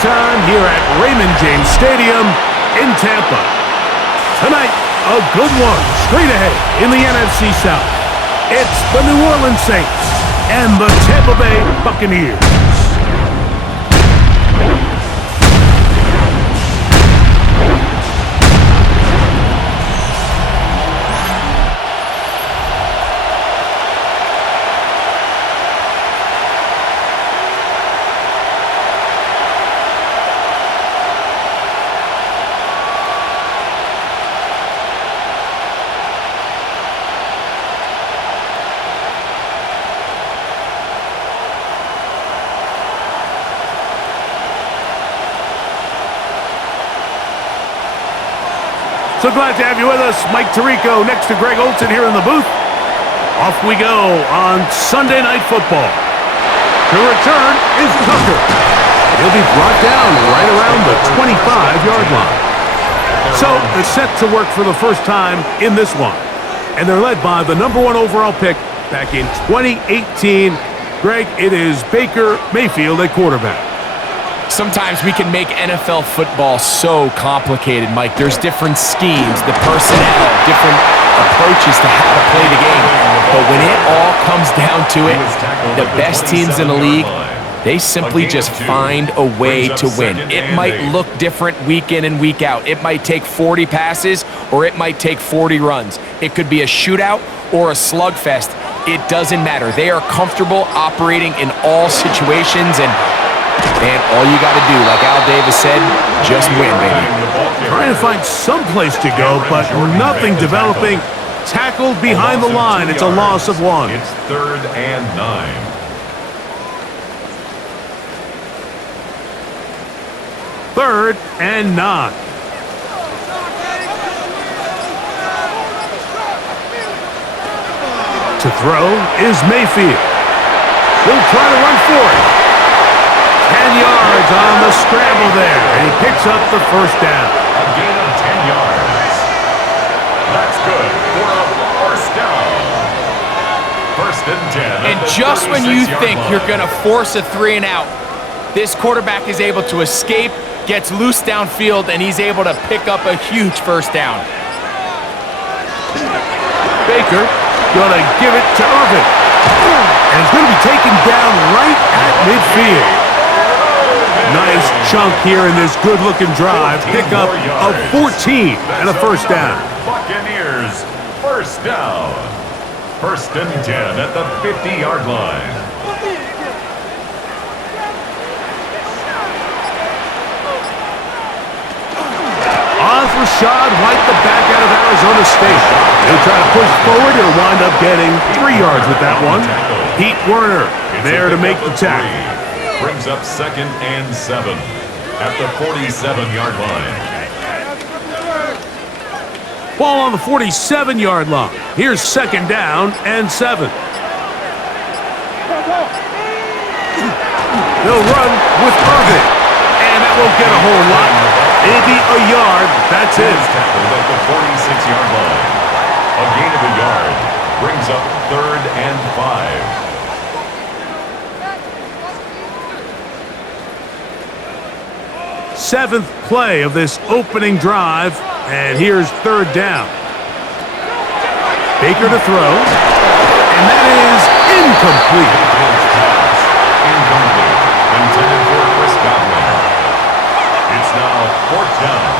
time here at Raymond James Stadium in Tampa. Tonight, a good one straight ahead in the NFC South. It's the New Orleans Saints and the Tampa Bay Buccaneers. So glad to have you with us. Mike Tirico next to Greg Olsen here in the booth. Off we go on Sunday Night Football. The return is Tucker. He'll be brought down right around the 25-yard line. So they're set to work for the first time in this one. And they're led by the #1 overall pick back in 2018. Greg, it is Baker Mayfield at quarterback. Sometimes we can make NFL football so complicated, Mike. There's different schemes, the personnel, different approaches to how to play the game. But when it all comes down to it, the best teams in the league, they simply just find a way to win. It might look different week in and week out. It might take 40 passes or it might take 40 runs. It could be a shootout or a slugfest. It doesn't matter. They are comfortable operating in all situations, and all you got to do, like Al Davis said, just win, baby. Trying to find some place to go, but nothing developing. Tackled behind the line. It's a loss of 1. It's 3rd and 9. Third and 9. To throw is Mayfield. He'll try to run for it. 10 yards on the scramble there, and he picks up the first down. A gain of 10 yards. That's good for a first down. 1st and 10. And just when you think you're going to force a 3 and out, this quarterback is able to escape, gets loose downfield, and he's able to pick up a huge first down. Baker going to give it to Irvin. And it's going to be taken down right at midfield. Nice chunk here in this good-looking drive. Pickup of 14 and a first down. Buccaneers, first down. 1st and 10 at the 50-yard line. Off Rashad White, the back out of Arizona State. He'll try to push forward. He'll wind up getting 3 yards with that one. Pete Werner there to make the tackle. Brings up 2nd and 7 at the 47-yard line. Ball on the 47-yard line. Here's 2nd down and 7. They'll run with Irvin. And that won't get a whole lot. Maybe a yard. That's it. Tackled at the 46-yard line. A gain of a yard. Brings up 3rd and 5. 7th play of this opening drive, and here's 3rd down. Baker to throw, and that is incomplete. Incomplete. Intended for Chris Godwin. It's now 4th down.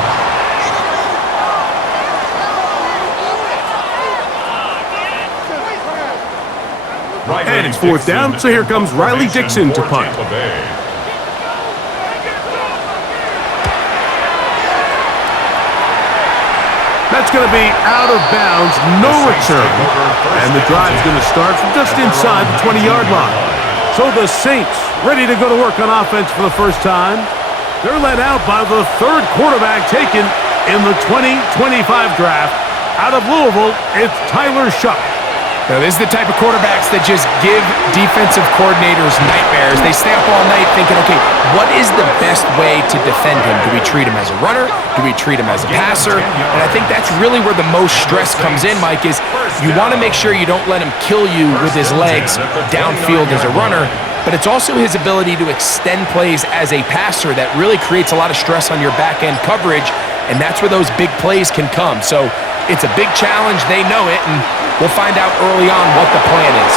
And it's 4th down, so here comes Riley Dixon to punt. That's going to be out of bounds, no return. And the drive's going to start from just inside the 20-yard line. So the Saints ready to go to work on offense for the first time. They're led out by the 3rd quarterback taken in the 2025 draft. Out of Louisville, it's Tyler Shuck. Now, this is the type of quarterbacks that just give defensive coordinators nightmares. They stay up all night thinking, okay, what is the best way to defend him? Do we treat him as a runner? Do we treat him as a passer? And I think that's really where the most stress comes in, Mike, is you want to make sure you don't let him kill you with his legs downfield as a runner. but it's also his ability to extend plays as a passer that really creates a lot of stress on your back-end coverage, and that's where those big plays can come. So it's a big challenge. They know it, and we'll find out early on what the plan is.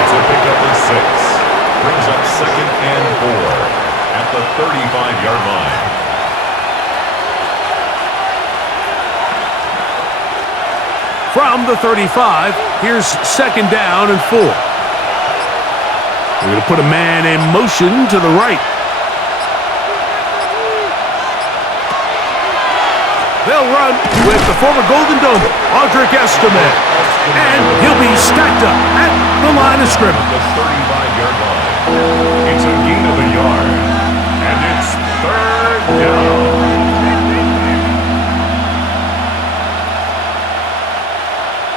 It's a pickup of 6. Brings up 2nd and 4 at the 35-yard line. From the 35, here's 2nd down and 4. We're going to put a man in motion to the right. They'll run with the former Golden Domer, Audric Estime. And he'll be stacked up at the line of scrimmage. The 35-yard line. It's a gain of a yard. And it's 3rd down.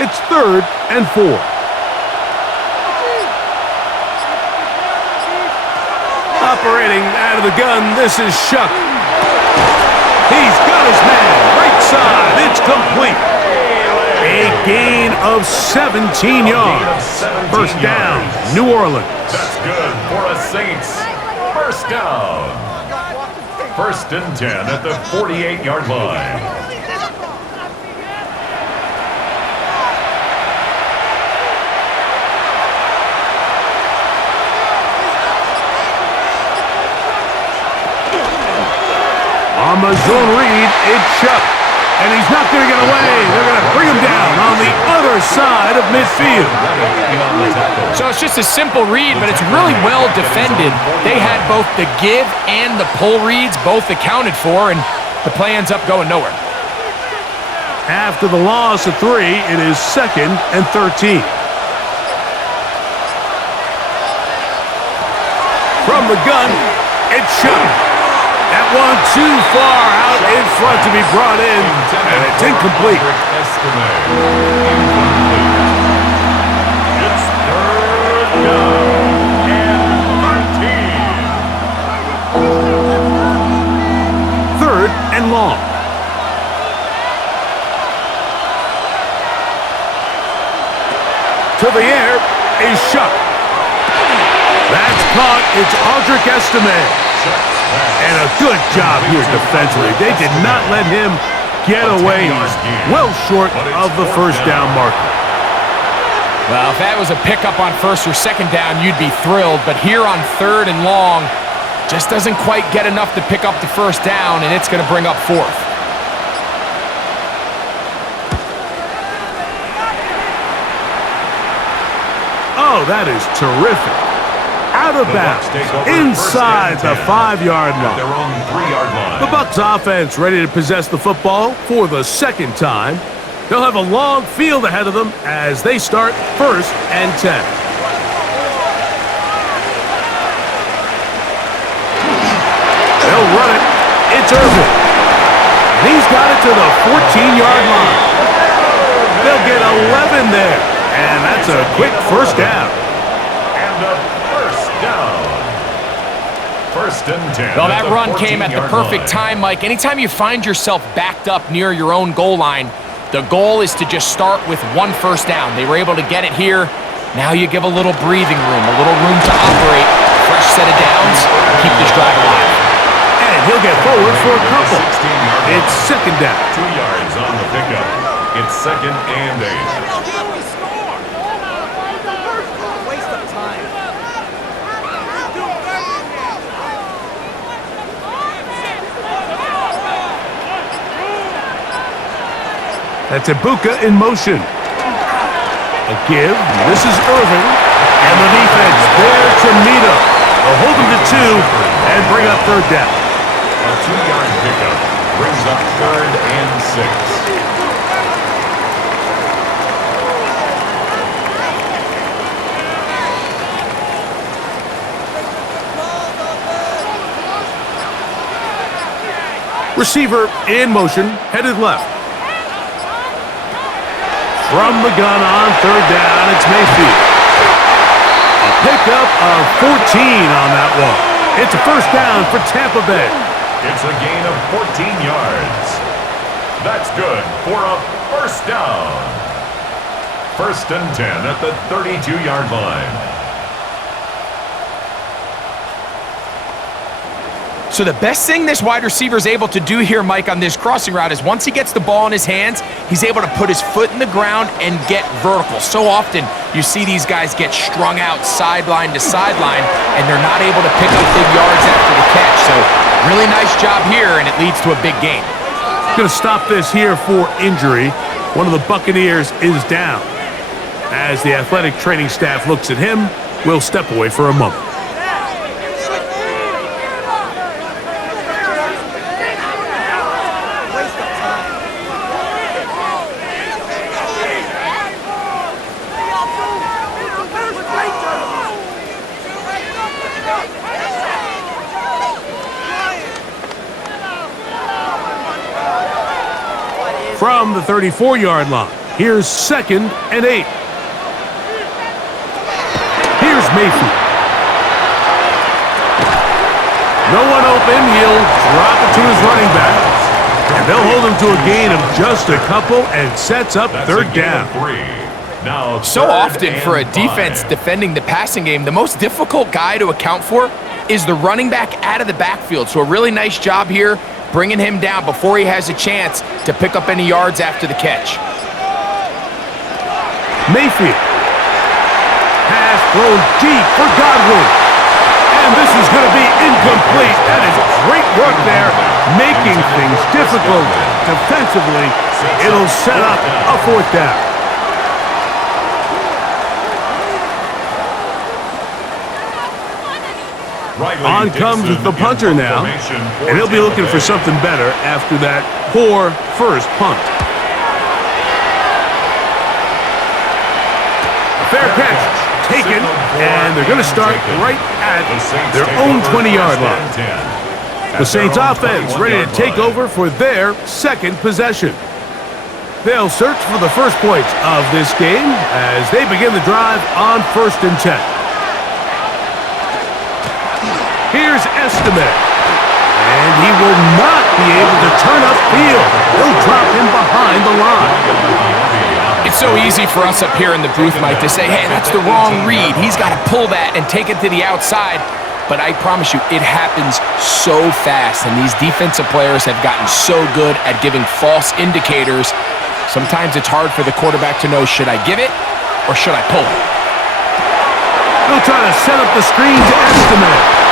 It's 3rd and 4. Operating out of the gun, this is Shuck. He's got his man, right side, it's complete. A gain of 17 yards. First down, New Orleans. That's good for a Saints. First down. 1st and 10 at the 48-yard line. On the zone read, it's Shuck. And he's not going to get away. They're going to bring him down on the other side of midfield. So it's just a simple read, but it's really well defended. They had both the give and the pull reads both accounted for, and the play ends up going nowhere. After the loss of 3, it is 2nd and 13. From the gun, it's Shuck. That one too far out in front to be brought in, and it's incomplete. It's 3rd down and 13. 3rd and long. To the air is Shuck. That's caught. It's Audric Estime. And a good job here defensively. They did not let him get away. He's well short of the first down marker. Well, if that was a pickup on 1st or 2nd down, you'd be thrilled. But here on 3rd and long, just doesn't quite get enough to pick up the first down, and it's going to bring up 4th. Oh, that is terrific. Out of bounds, inside the 5-yard line. Their own 3-yard line. The Bucs offense ready to possess the football for the 2nd time. They'll have a long field ahead of them as they start 1st and 10. They'll run it. It's Irvin. And he's got it to the 14-yard line. They'll get 11 there. And that's a quick first down. And a first down. 1st and 10. Well, that run came at the perfect time, Mike. Anytime you find yourself backed up near your own goal line, the goal is to just start with 1 first down. They were able to get it here. Now you give a little breathing room, a little room to operate. Fresh set of downs, keep this drive alive. And he'll get forward for a couple. It's 2nd down. 2 yards on the pickup. It's 2nd and 8. That's Ibuka in motion. A give. This is Irving. And the defense there to meet him. They'll hold him to 2 and bring up 3rd down. A 2-yard pickup brings up 3rd and 6. Receiver in motion, headed left. From the gun on 3rd down, it's Mayfield. A pickup of 14 on that one. It's a first down for Tampa Bay. It's a gain of 14 yards. That's good for a first down. First and 10 at the 32-yard line. So the best thing this wide receiver is able to do here, Mike, on this crossing route is once he gets the ball in his hands, he's able to put his foot in the ground and get vertical. So often you see these guys get strung out sideline to sideline, and they're not able to pick up big yards after the catch. So really nice job here, and it leads to a big gain. Going to stop this here for injury. One of the Buccaneers is down. As the athletic training staff looks at him, we'll step away for a moment. From the 34-yard line, here's 2nd and 8. Here's Mayfield. No one open. He'll drop it to his running back. And they'll hold him to a gain of just a couple and sets up third down. Now, so often for a defense defending the passing game, the most difficult guy to account for is the running back out of the backfield. So a really nice job here bringing him down before he has a chance to pick up any yards after the catch. Mayfield has thrown deep for Godwin. And this is going to be incomplete. That is great work there, making things difficult defensively. It'll set up a fourth down. On comes the punter now, and he'll be looking for something better after that poor first punt. Fair catch taken, and they're going to start right at their own 20-yard line. The Saints offense ready to take over for their second possession. They'll search for the first points of this game as they begin the drive on 1st and 10. Here's Estimate, and he will not be able to turn upfield. They'll drop him behind the line. It's so easy for us up here in the booth, Mike, to say, hey, that's the wrong read. He's got to pull that and take it to the outside. But I promise you, it happens so fast, and these defensive players have gotten so good at giving false indicators. Sometimes it's hard for the quarterback to know, should I give it or should I pull it? They'll try to set up the screen to Estimate.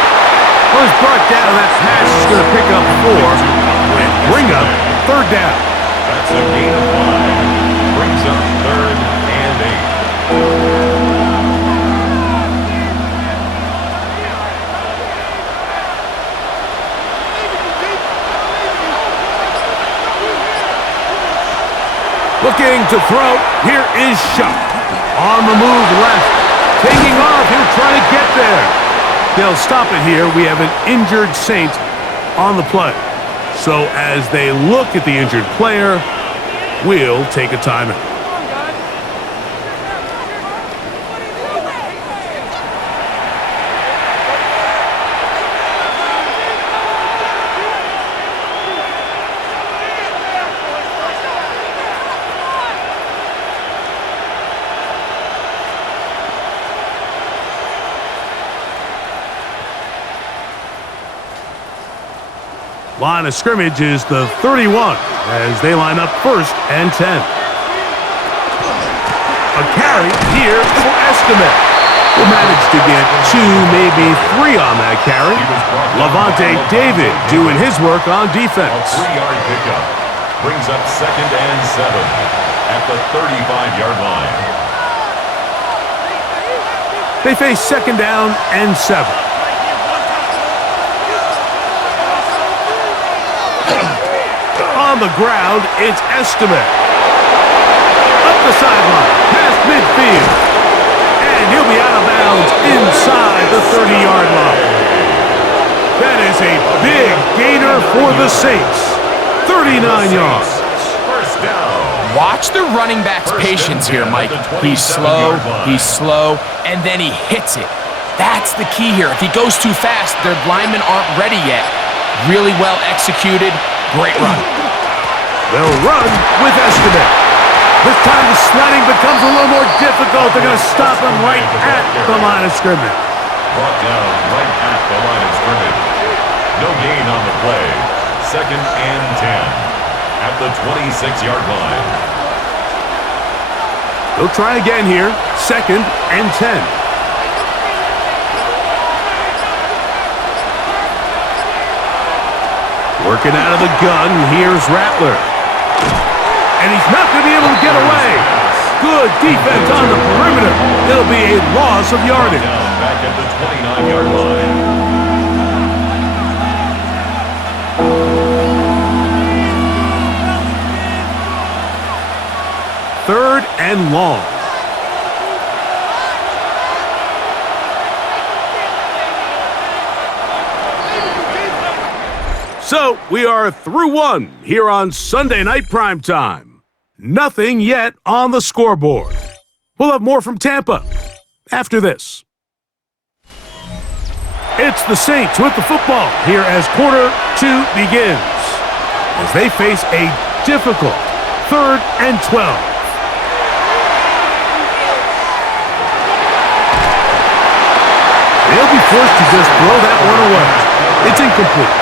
Well, he's brought down. That pass is going to pick up 4 and bring up third down. That's a gain of 5. Brings up 3rd and 8. Looking to throw. Here is Shuck. On the move left. Taking off. He'll try to get there. They'll stop it here. We have an injured Saint on the play. So as they look at the injured player, we'll take a timeout. Line of scrimmage is the 31 as they line up 1st and 10. A carry here for Estimate. Will manage to get 2, maybe 3 on that carry. Levante David doing his work on defense. A 3-yard pickup. Brings up 2nd and 7 at the 35-yard line. They face 2nd down and 7. On the ground, it's Estimate. Up the sideline, past midfield. And he'll be out of bounds inside the 30-yard line. That is a big gainer for the Saints. 39 yards. First down. Watch the running back's patience here, Mike. He's slow, and then he hits it. That's the key here. If he goes too fast, their linemen aren't ready yet. Really well executed. Great run. They'll run with Estimate. This time the sledding becomes a little more difficult. They're going to stop him right at the line of scrimmage. Brought down right at the line of scrimmage. No gain on the play. 2nd and 10 at the 26-yard line. They'll try again here. 2nd and 10. Working out of the gun, here's Rattler. And he's not going to be able to get away. Good defense on the perimeter. It'll be a loss of yardage. Back at the 29-yard line. 3rd and long. So, we are through one here on Sunday Night Primetime. Nothing yet on the scoreboard. We'll have more from Tampa after this. It's the Saints with the football here as quarter 2 begins, as they face a difficult 3rd and 12. They'll be forced to just throw that one away. It's incomplete.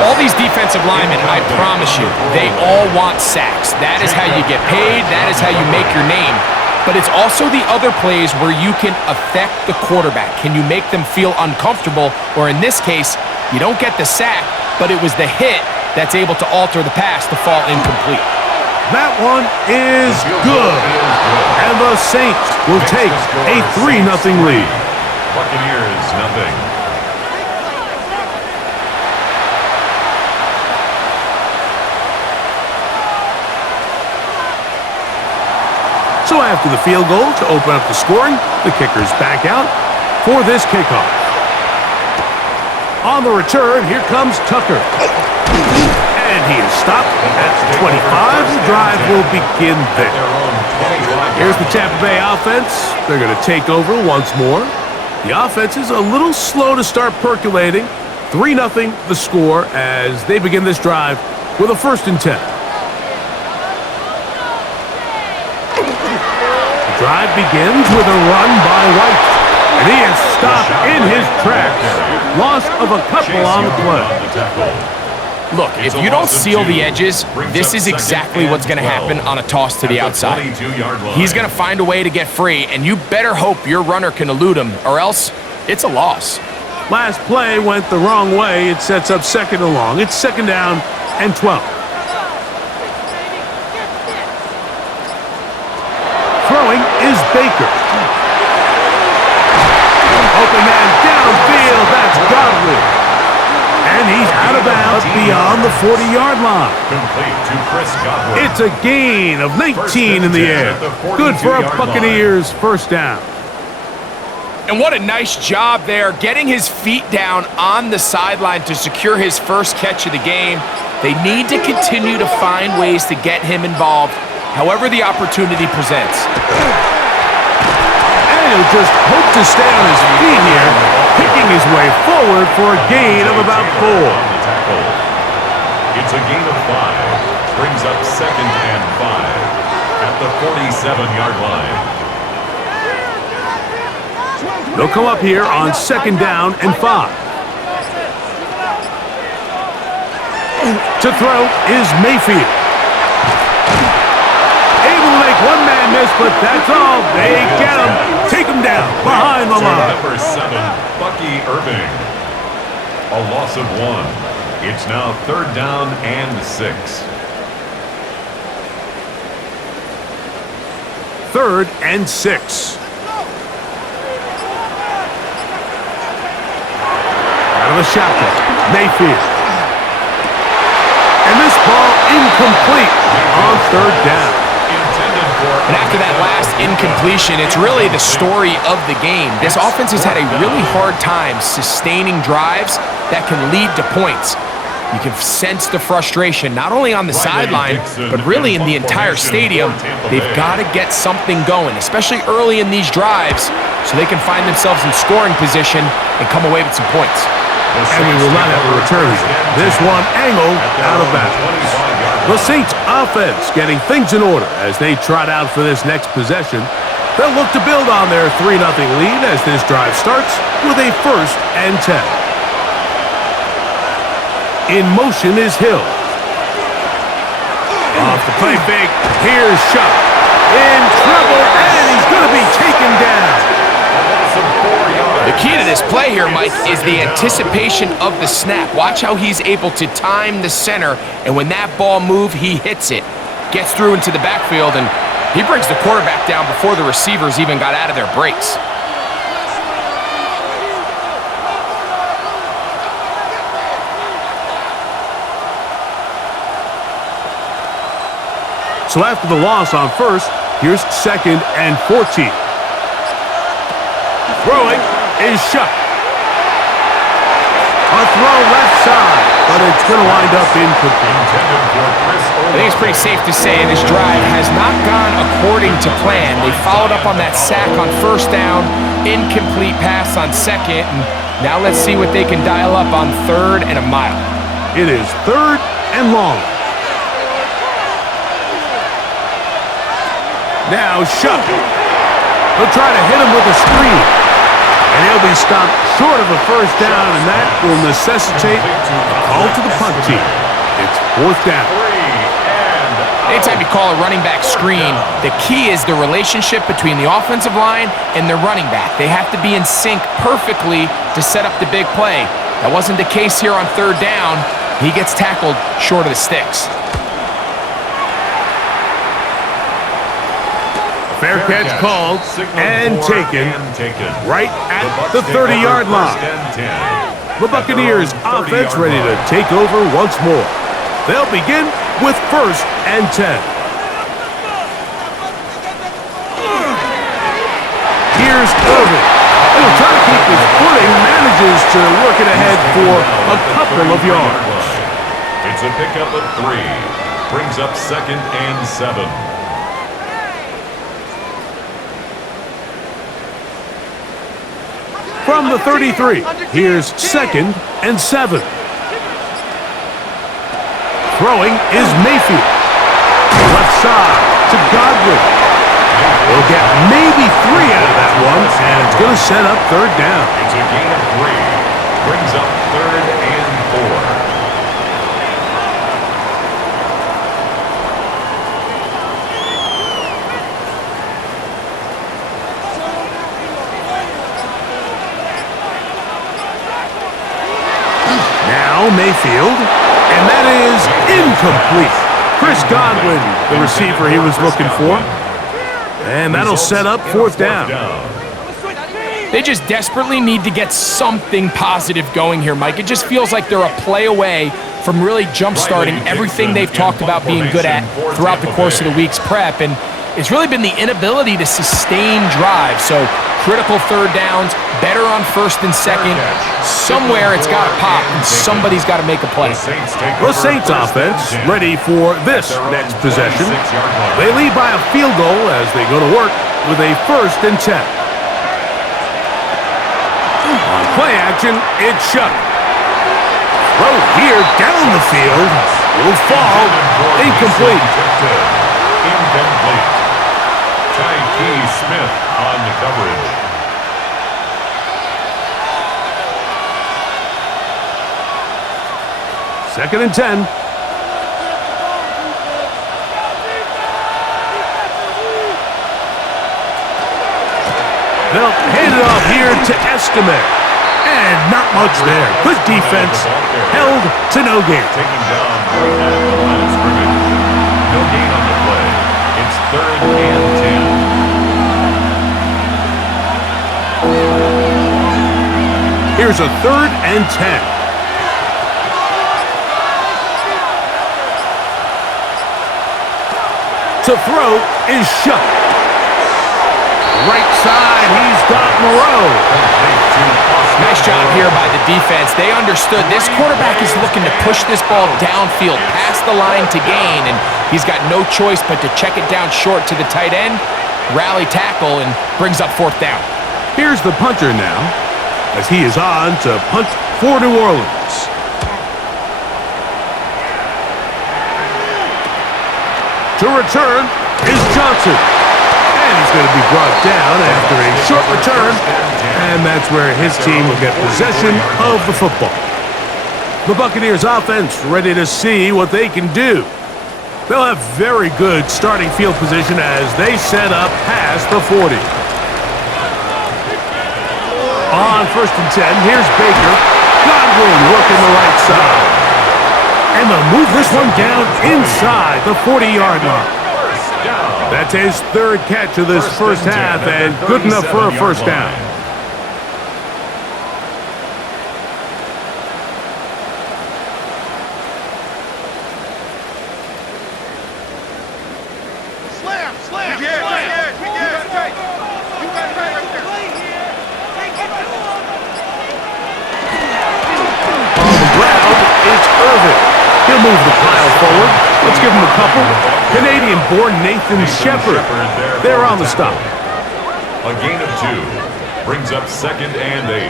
All these defensive linemen, I promise you, they all want sacks. That is how you get paid. That is how you make your name. But it's also the other plays where you can affect the quarterback. Can you make them feel uncomfortable? Or in this case, you don't get the sack, but it was the hit that's able to alter the pass to fall incomplete. That one is good. And the Saints will take a 3-0 lead. Buccaneers, nothing. So after the field goal to open up the scoring, the kicker's back out for this kickoff. On the return, here comes Tucker. And he is stopped at the 25. The drive will begin there. Here's the Tampa Bay offense. They're going to take over once more. The offense is a little slow to start percolating. 3-0 the score as they begin this drive with a 1st and 10. The drive begins with a run by White. And he is stopped in his tracks. Loss of a couple on the play. Look, if you don't seal the edges, this is exactly what's going to happen on a toss to the outside. He's going to find a way to get free, and you better hope your runner can elude him, or else it's a loss. Last play went the wrong way. It sets up 2nd and long. It's 2nd down and 12. Throwing is Baker. Open man downfield. That's Godwin. And he's out of bounds beyond the 40-yard line. Complete to Chris Godwin. It's a gain of 19 in the air. Good for a Buccaneers 1st down. And what a nice job there, getting his feet down on the sideline to secure his first catch of the game. They need to continue to find ways to get him involved, however the opportunity presents. And he'll just hope to stay on his feet here, picking his way forward for a gain of about 4. It's a gain of 5. Brings up 2nd and 5 at the 47-yard line. They'll come up here on 2nd down and 5. To throw is Mayfield. Able to make one man miss, but that's all. They get him. Take him down behind the line. Number 7, Bucky Irving. A loss of 1. It's now 3rd down and 6. 3rd and 6. Out of the shotgun, Mayfield. And this ball incomplete on 3rd down. And after that last incompletion, it's really the story of the game. This offense has had a really hard time sustaining drives that can lead to points. You can sense the frustration, not only on the sideline, but really in the entire stadium. They've got to get something going, especially early in these drives, so they can find themselves in scoring position and come away with some points. And we will not have a return. This one angled out of bounds. The Saints offense getting things in order as they trot out for this next possession. They'll look to build on their 3-0 lead as this drive starts with a 1st and 10. In motion is Hill. Off the play fake, here's Shuck. In trouble, and he's going to be taken down. The key to this play here, Mike, is the anticipation of the snap. Watch how he's able to time the center, and when that ball moves, he hits it. Gets through into the backfield, and he brings the quarterback down before the receivers even got out of their breaks. So after the loss on 1st, here's 2nd and 14. Throwing is Shuck. A throw left side, but it's going to wind up incomplete. I think it's pretty safe to say this drive has not gone according to plan. They followed up on that sack on 1st down, incomplete pass on 2nd, and now let's see what they can dial up on 3rd and a mile. It is 3rd and long. Now Shuck. He'll try to hit him with a screen. And he'll be stopped short of a 1st down, and that will necessitate a call to the punt team. It's 4th down. Anytime you call a running back screen, the key is the relationship between the offensive line and the running back. They have to be in sync perfectly to set up the big play. That wasn't the case here on 3rd down. He gets tackled short of the sticks. Fair catch called and taken right at the 30-yard line. The Buccaneers offense ready to take over once more. They'll begin with 1st and 10. Here's Irving. He'll try to keep his footing, manages to work it ahead for a couple of yards. It's a pickup of 3. Brings up 2nd and 7. From the 33, here's 2nd and 7. Throwing is Mayfield. Left side to Godwin. We'll get maybe 3 out of that one, and it's going to set up 3rd down. It's a gain of 3. Brings up 3rd and 4. Mayfield, and that is incomplete. Chris Godwin, the receiver he was looking for, and that'll set up 4th down. They just desperately need to get something positive going here, Mike. It just feels like they're a play away from really jump-starting everything they've talked about being good at throughout the course of the week's prep, and it's really been the inability to sustain drives. So critical 3rd downs, better on 1st and 2nd. Somewhere it's got to pop, and somebody's got to make a play. The Saints offense ready for this next possession. They lead by a field goal as they go to work with a 1st and 10. On play action, it's Shuck. Throw here down the field. Will fall. Incomplete. Incomplete. Tyke Smith on the coverage. Second and 10. They'll hand it off here to Estimate. And not much there. Good defense. Held to no gain. Taking down right at the line of scrimmage. No gain on the play. It's 3rd and 10. Here's a 3rd and 10. To throw is Shuck. Right side, he's got Moreau. Nice job here by the defense. They understood this quarterback is looking to push this ball downfield past the line to gain, and he's got no choice but to check it down short to the tight end, rally tackle, and brings up 4th down. Here's the punter now, as he is on to punt for New Orleans. To return is Johnson. And he's going to be brought down after a short return. And that's where his team will get possession of the football. The Buccaneers offense ready to see what they can do. They'll have very good starting field position as they set up past the 40. On 1st and 10, here's Baker. Godwin working the right side. And they'll move this one down inside the 40-yard line. That's his 3rd catch of this first half and good enough for a first down. He'll move the pile forward. Let's give him a couple. Canadian-born Nathan Shepard. They're on the stop. A gain of 2 brings up 2nd and 8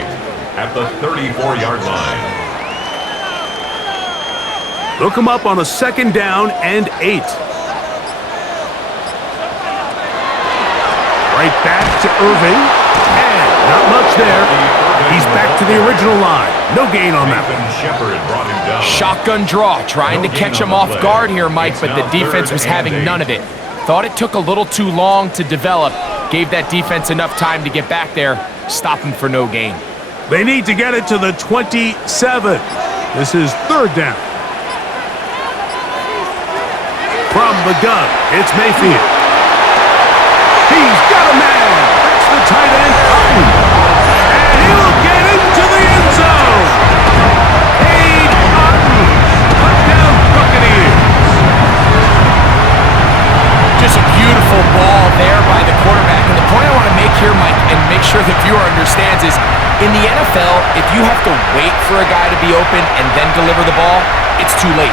at the 34-yard line. They'll come up on a 2nd down and 8. Right back to Irving. And not much there. He's back to the original line. No gain on that one. Shotgun draw, trying to catch him off guard here, Mike, but the defense was having none of it. Thought it took a little too long to develop. Gave that defense enough time to get back there. Stop him for no gain. They need to get it to the 27. This is 3rd down. From the gun, it's Mayfield. He's got a man. That's the tight end, Cotton. And he'll get into the end zone. Cade Cotton. Touchdown, Buccaneers. Just a beautiful ball there by the quarterback. And the point I want to make here, Mike, and make sure the viewer understands is, in the NFL, if you have to wait for a guy to be open and then deliver the ball, it's too late.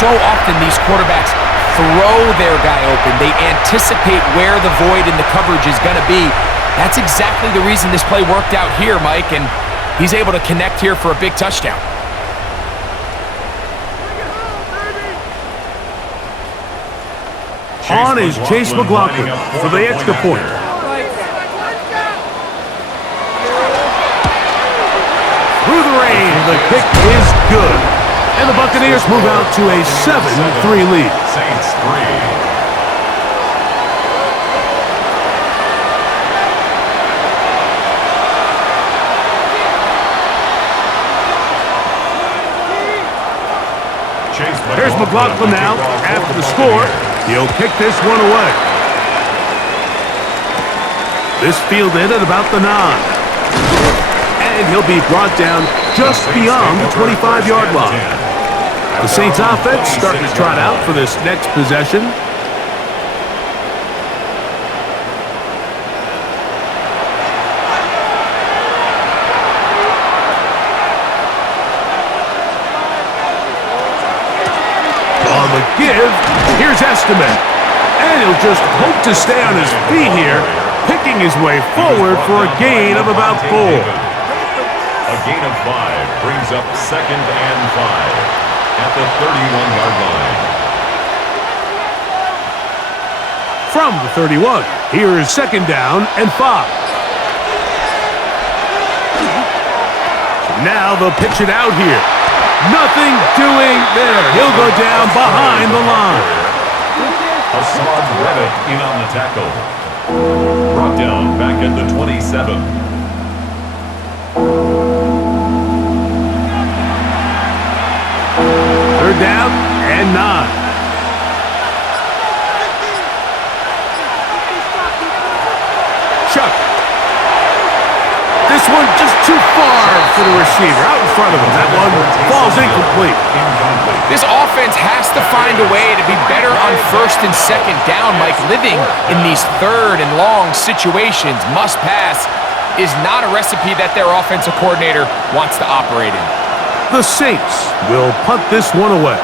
So often these quarterbacks throw their guy open. They anticipate where the void in the coverage is going to be. That's exactly the reason this play worked out here, Mike, and he's able to connect here for a big touchdown. On is Chase McLaughlin for the extra point. Through the rain, the kick is good. And the Buccaneers move out to a 7-3 lead. Saints 3. Here's McLaughlin now. After the score, he'll kick this one away. This fielded at about the 9. And he'll be brought down just beyond the 25-yard line. The Saints offense starting to trot out for this next possession. On the give, here's Estimate. And he'll just hope to stay on his feet here, picking his way forward for a gain of about 4. A gain of 5 brings up 2nd and 5 at the 31-yard line. From the 31, here is 2nd down and 5. Now they'll pitch it out here. Nothing doing there. He'll go down behind the line. Hassan Reddick in on the tackle. Brought down back at the 27. Third down and 9. Chuck. This one just too far for the receiver. Out in front of him. That one falls incomplete. This offense has to find a way to be better on 1st and 2nd down, Mike. Living in these 3rd and long situations, must pass, is not a recipe that their offensive coordinator wants to operate in. The Saints will punt this one away.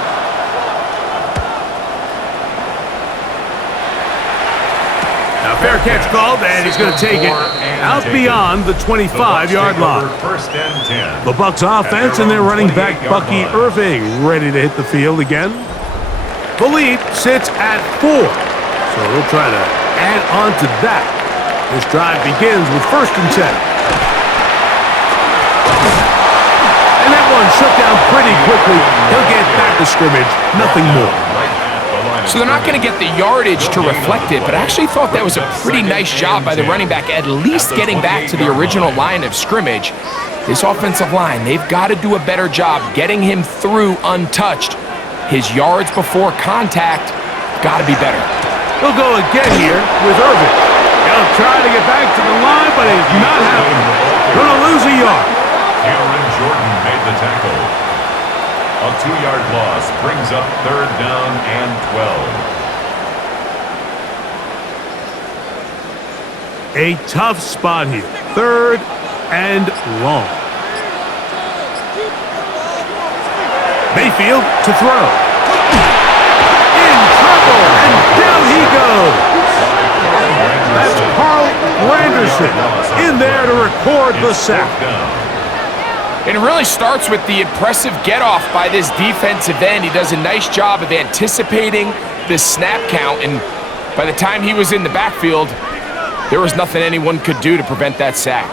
Now fair catch called, and he's going to take it out beyond the 25-yard line. The Bucs offense and their running back Bucky Irving ready to hit the field again. The lead sits at 4. So they'll try to add on to that. This drive begins with 1st and 10. And that one shut down pretty quickly. He'll get back to scrimmage, nothing more. So they're not going to get the yardage to reflect it, but I actually thought that was a pretty nice job by the running back, at least getting back to the original line of scrimmage. This offensive line, they've got to do a better job getting him through untouched. His yards before contact got to be better. He'll go again here with Irvin. He'll try to get back to the line, but it's not happening. Going to lose a yard. Cameron Jordan made the tackle. A 2-yard loss brings up 3rd down and 12. A tough spot here. 3rd and long. Mayfield to throw. In trouble, and down he goes. That's Carl Granderson in there to record the sack. And it really starts with the impressive get-off by this defensive end. He does a nice job of anticipating the snap count, and by the time he was in the backfield, there was nothing anyone could do to prevent that sack.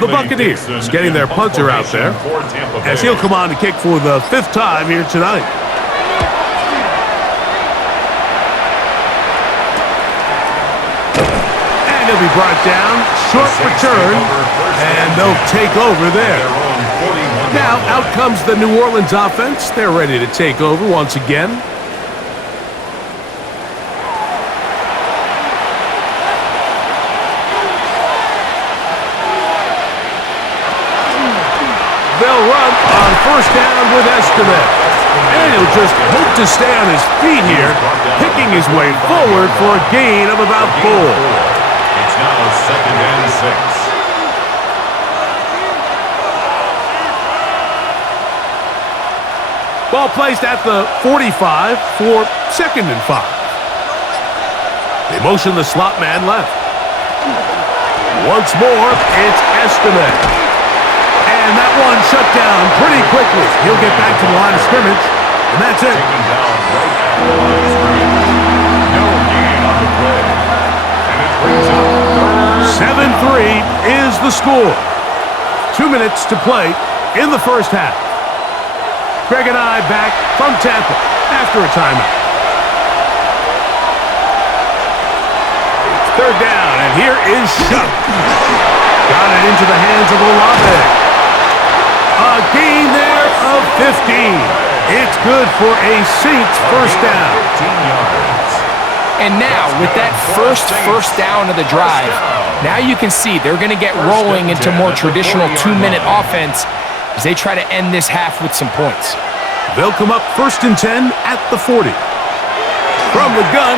The Buccaneers getting their punter out there, as he'll come on to kick for the 5th time here tonight. He'll be brought down, short return, and they'll take over there. Now out comes the New Orleans offense. They're ready to take over once again. They'll run on 1st down with Estimate. And he'll just hope to stay on his feet here, picking his way forward for a gain of about 4. Now 2nd and 6. Ball placed at the 45 for 2nd and 5. They motion the slot man left. Once more, it's Estimate. And that one shut down pretty quickly. He'll get back to the line of scrimmage, and that's it. Taken down right at the line of scrimmage. No gain on the play. And it brings up 7-3 is the score. 2 minutes to play in the 1st half. Greg and I back from Tampa after a timeout. 3rd down, and here is Shuck. Got it into the hands of Olave. A gain there of 15. It's good for a Saints 1st down. 15 yards. And now, with that first down of the drive, now you can see they're going to get rolling into more traditional 2-minute offense as they try to end this half with some points. They'll come up 1st and 10 at the 40. From the gun,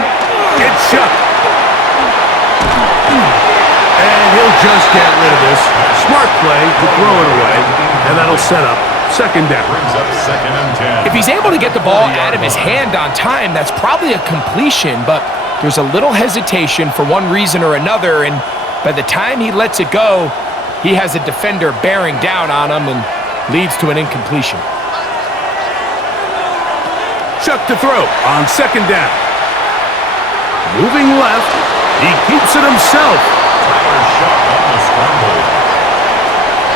it's Shuck. And he'll just get rid of this. Smart play to throw it away, and that'll set up 2nd down. Brings up 2nd and 10. If he's able to get the ball out of his hand on time, that's probably a completion, but there's a little hesitation for one reason or another, and by the time he lets it go, he has a defender bearing down on him and leads to an incompletion. Shuck to throw on 2nd down. Moving left, he keeps it himself. Tyler Shuck on the scramble.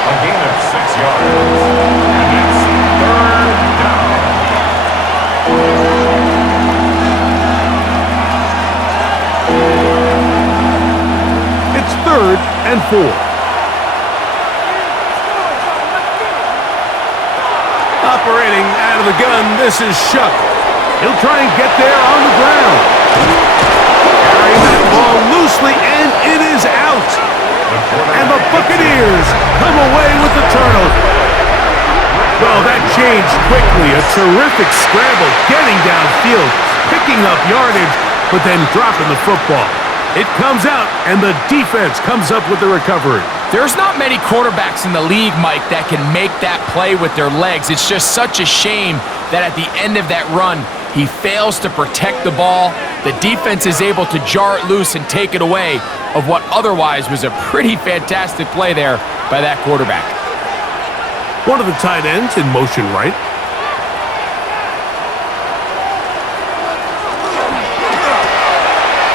A gain of 6 yards. And it's 3rd down. It's 3rd and 4. Operating out of the gun, this is Shuck. He'll try and get there on the ground. Carrying that ball loosely, and it is out. And the Buccaneers come away with the turnover. Well, that changed quickly. A terrific scramble, getting downfield, picking up yardage, but then dropping the football. It comes out, and the defense comes up with the recovery. There's not many quarterbacks in the league, Mike, that can make that play with their legs. It's just such a shame that at the end of that run, he fails to protect the ball. The defense is able to jar it loose and take it away of what otherwise was a pretty fantastic play there by that quarterback. One of the tight ends in motion right.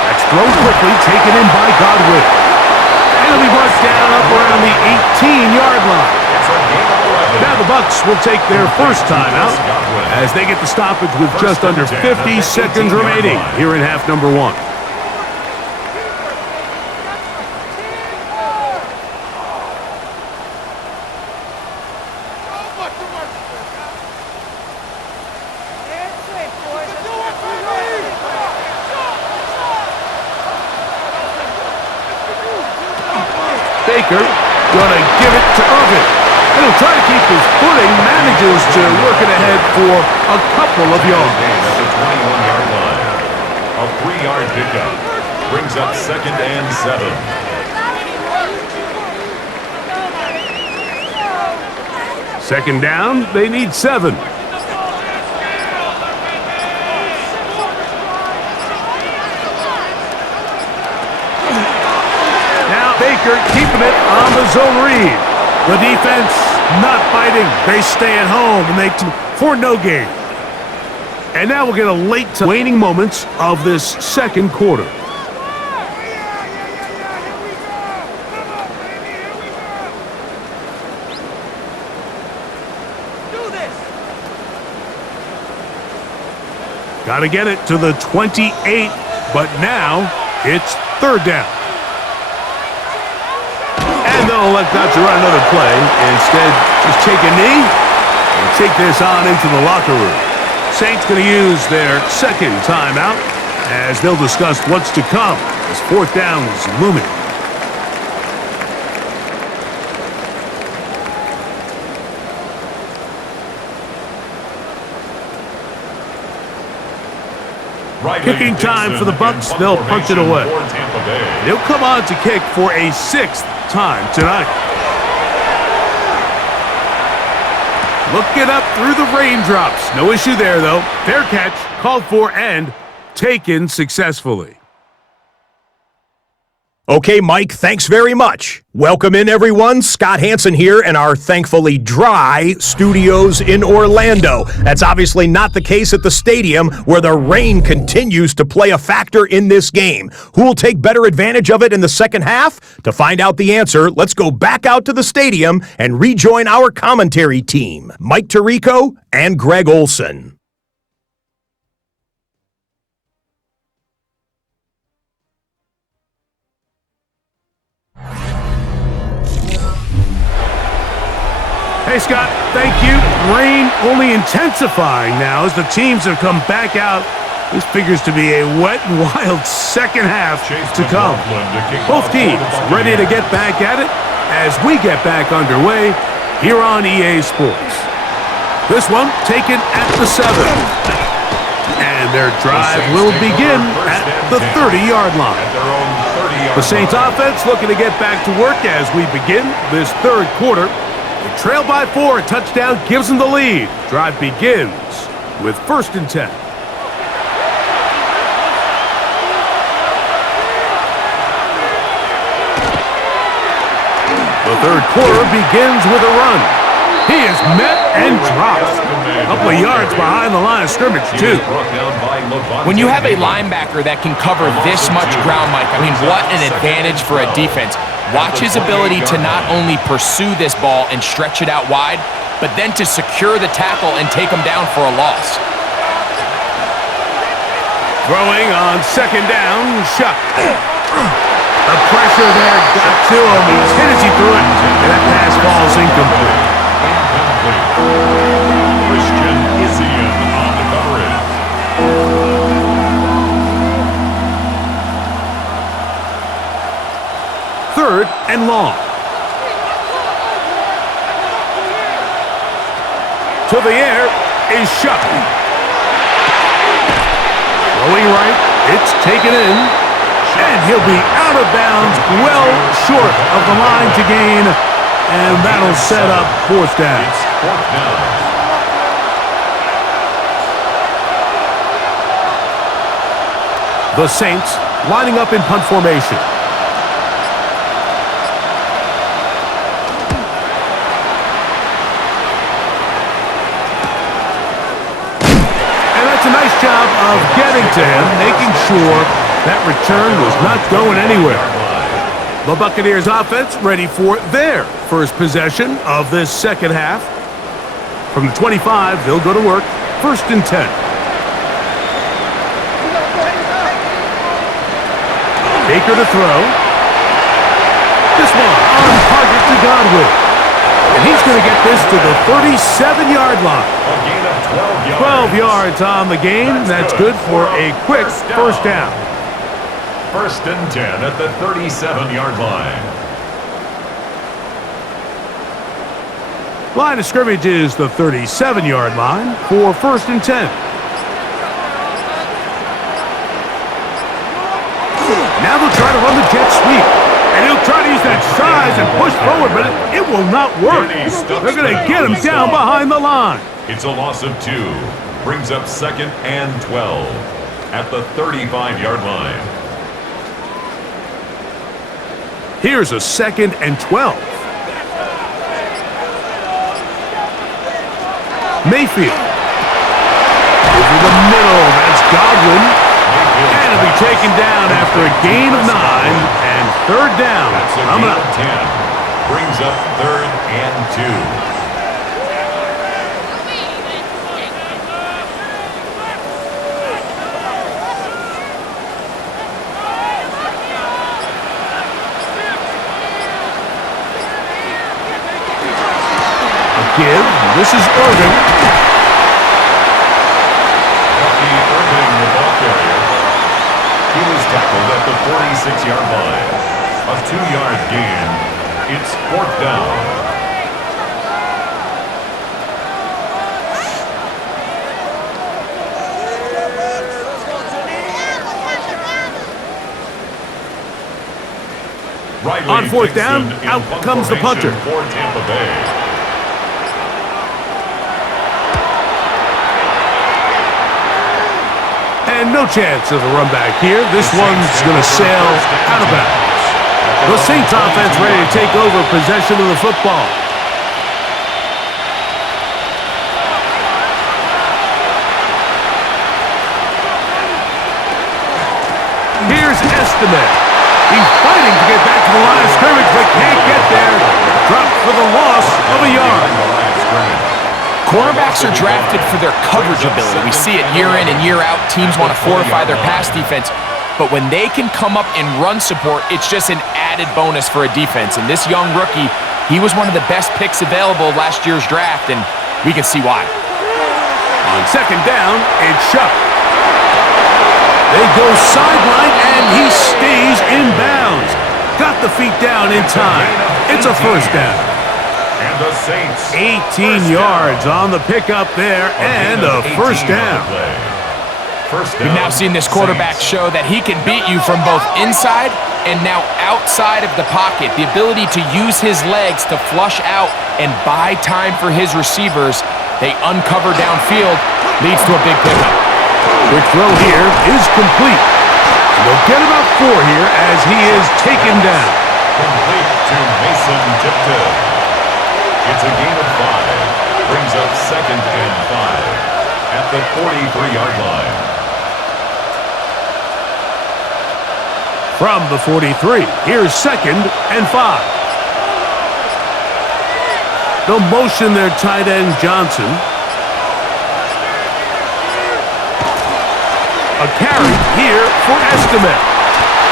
That's thrown quickly, taken in by Godwin. And he'll be brought down up around the 18-yard line. Now the Bucs will take their first timeout as they get the stoppage with just under 50 seconds remaining here in half number 1. Baker gonna give it to Irvin. And he'll try to keep his footing, manages to work it ahead for a couple of yards. At the 21-yard line. A 3-yard pickup brings up 2nd and 7. Second down, they need 7. Now Baker keeping it on the zone read. The defense not fighting. They stay at home and they for no gain. And now we'll get a late waning moments of this second quarter. Got to get it to the 28, but now it's 3rd down. And they'll elect not to run another play. Instead, just take a knee and take this on into the locker room. Saints going to use their second timeout as they'll discuss what's to come as 4th down is looming. Kicking time for the Bucs. They'll punch it away. They'll come on to kick for a 6th time tonight. Looking up through the raindrops. No issue there, though. Fair catch, called for, and taken successfully. Okay, Mike, thanks very much. Welcome in, everyone. Scott Hansen here in our thankfully dry studios in Orlando. That's obviously not the case at the stadium, where the rain continues to play a factor in this game. Who will take better advantage of it in the second half? To find out the answer, let's go back out to the stadium and rejoin our commentary team, Mike Tirico and Greg Olson. Hey, Scott, thank you. Rain only intensifying now as the teams have come back out. This figures to be a wet and wild second half to come. Both teams ready to get back at it as we get back underway here on EA Sports. This one taken at the 7. And their drive will begin at the 30-yard line. The Saints offense looking to get back to work as we begin this third quarter. They trail by 4. A touchdown gives them the lead. Drive begins with 1st and 10. The third quarter begins with a run. He is met and dropped. A couple of yards behind the line of scrimmage, too. When you have a linebacker that can cover this much ground, Mike, I mean, what an advantage for a defense. Watch his ability to not only pursue this ball and stretch it out wide, but then to secure the tackle and take him down for a loss. Throwing on 2nd down, Shuck. The pressure there got to him. He's hit as he threw it, and that pass falls incomplete. Christian Isian on the coverage. 3rd and long. To the air is Shuck. Throwing right, it's taken in, and he'll be out of bounds, well short of the line to gain, and that'll set up 4th down. The Saints lining up in punt formation. heading to him, making sure that return was not going anywhere. The Buccaneers offense ready for their first possession of this second half. From the 25, they'll go to work. 1st and 10. Baker to throw. This one on target to Godwin. And he's going to get this to the 37-yard line. A gain of 12 yards. 12 yards on the game. That's good for a quick first down. 1st and 10 at the 37-yard line. Line of scrimmage is the 37-yard line for 1st and 10. Now they'll try to run the jet sweep. And he'll try to use that size and push forward, but it will not work. They're going to get him down behind the line. It's a loss of 2. Brings up 2nd and 12 at the 35-yard line. Here's a 2nd and 12. Mayfield. Over the middle. That's Godwin. And he'll be taken down after a gain of 9 and 3rd down. That's a gain of 10. Brings up 3rd and 2. Give. This is Irving. Bucky Irving, the ball carrier. He was tackled at the 46-yard line. A 2-yard gain. It's 4th down. Riley on 4th down, Dixon out comes the punter. For Tampa Bay. And no chance of a run back here. This one's going to sail out of bounds. The Saints offense ready to take over possession of the football. Here's Estimate. He's fighting to get back to the line of scrimmage, but can't get there. Dropped for the loss of a yard. Cornerbacks are drafted for their coverage ability. We see it year in and year out. Teams want to fortify their pass defense. But when they can come up in run support, it's just an added bonus for a defense. And this young rookie, he was one of the best picks available last year's draft, and we can see why. On 2nd down, it's Shuck. They go sideline, and he stays in bounds. Got the feet down in time. It's a 1st down. And the Saints 18 yards on the pickup there, and a 1st down. We've now seen this quarterback show that he can beat you from both inside and now outside of the pocket. The ability to use his legs to flush out and buy time for his receivers. They uncover downfield, leads to a big pickup. Quick throw here is complete. They'll get about 4 here as he is taken down. Complete to Mason Tipton. It's a gain of 5. Brings up 2nd and 5 at the 43-yard line. From the 43, here's 2nd and 5. They'll motion their tight end Johnson. A carry here for Estimate.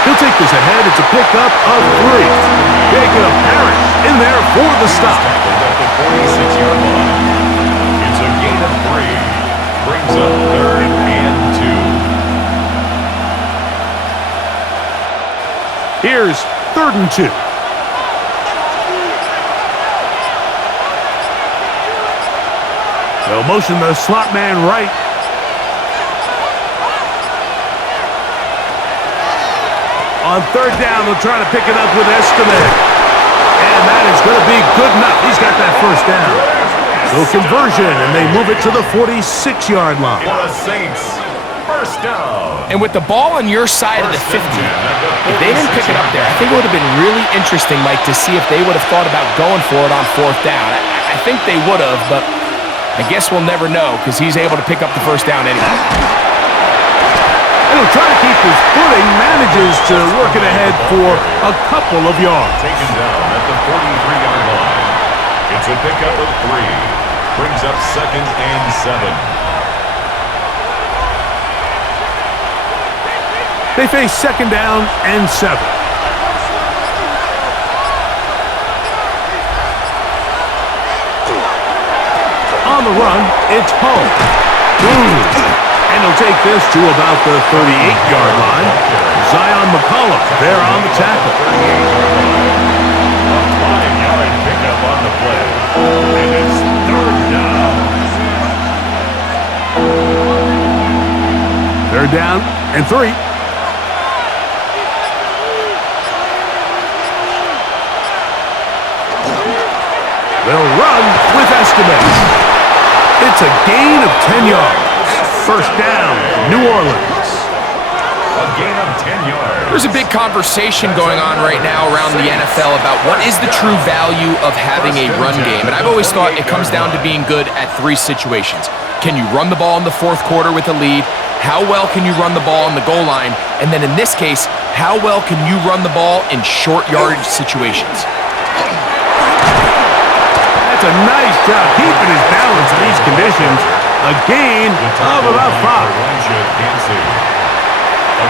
He'll take this ahead. It's a pickup of 3. Jacob Parrish in there for the stop. At the 46-yard line. It's a gain of 3. Brings up 3rd and 2. Here's 3rd and 2. They'll motion the slot man right. On 3rd down, they'll try to pick it up with Estimate. And that is going to be good enough. He's got that 1st down. So conversion, and they move it to the 46-yard line. For the Saints, 1st down. And with the ball on your side of the 50, if they didn't pick it up there, I think it would have been really interesting, Mike, to see if they would have thought about going for it on 4th down. I think they would have, but I guess we'll never know because he's able to pick up the 1st down anyway. And he'll try to keep his footing, manages to work it ahead for a couple of yards. Taken down at the 43-yard line. It's a pickup of 3. Brings up 2nd and 7. They face 2nd down and 7. On the run, it's home. And he'll take this to about the 38-yard line. Zion McCollum there on the tackle. A 5-yard pickup on the play. And it's 3rd down. 3rd down and 3. They'll run with Estimate. It's a gain of 10 yards. 1st down, New Orleans. A gain of 10 yards. There's a big conversation going on right now around the NFL about what is the true value of having a run game. And I've always thought it comes down to being good at 3 situations. Can you run the ball in the 4th quarter with a lead? How well can you run the ball on the goal line? And then in this case, how well can you run the ball in short yardage situations? That's a nice job keeping his balance in these conditions. A gain of about 5. A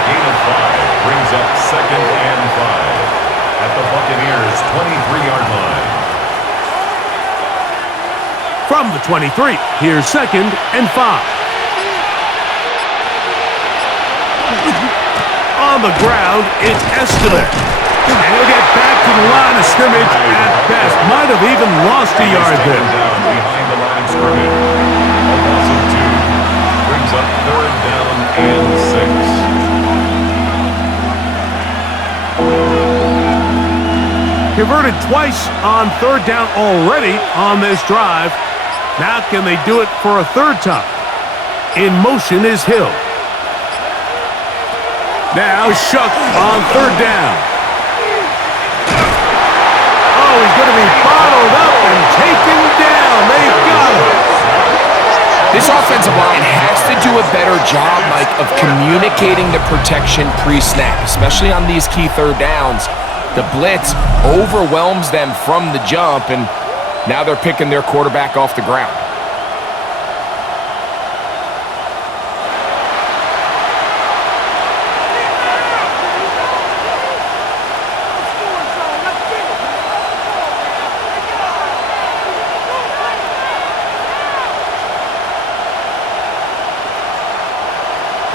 gain of 5 brings up 2nd and 5 at the Buccaneers' 23-yard line. From the 23, here's 2nd and 5. On the ground, it's Estimate. And he'll get back to the line of scrimmage at best. Might have even lost a yard there. Down behind the line of scrimmage. A loss of 2 brings up 3rd down and 6. Converted twice on 3rd down already on this drive. Now can they do it for a 3rd time? In motion is Hill. Now Shuck on 3rd down. Oh, he's going to be bottled up and taken down. They've got him. This offensive line has to do a better job, Mike, of communicating the protection pre-snap, especially on these key 3rd downs. The blitz overwhelms them from the jump, and now they're picking their quarterback off the ground.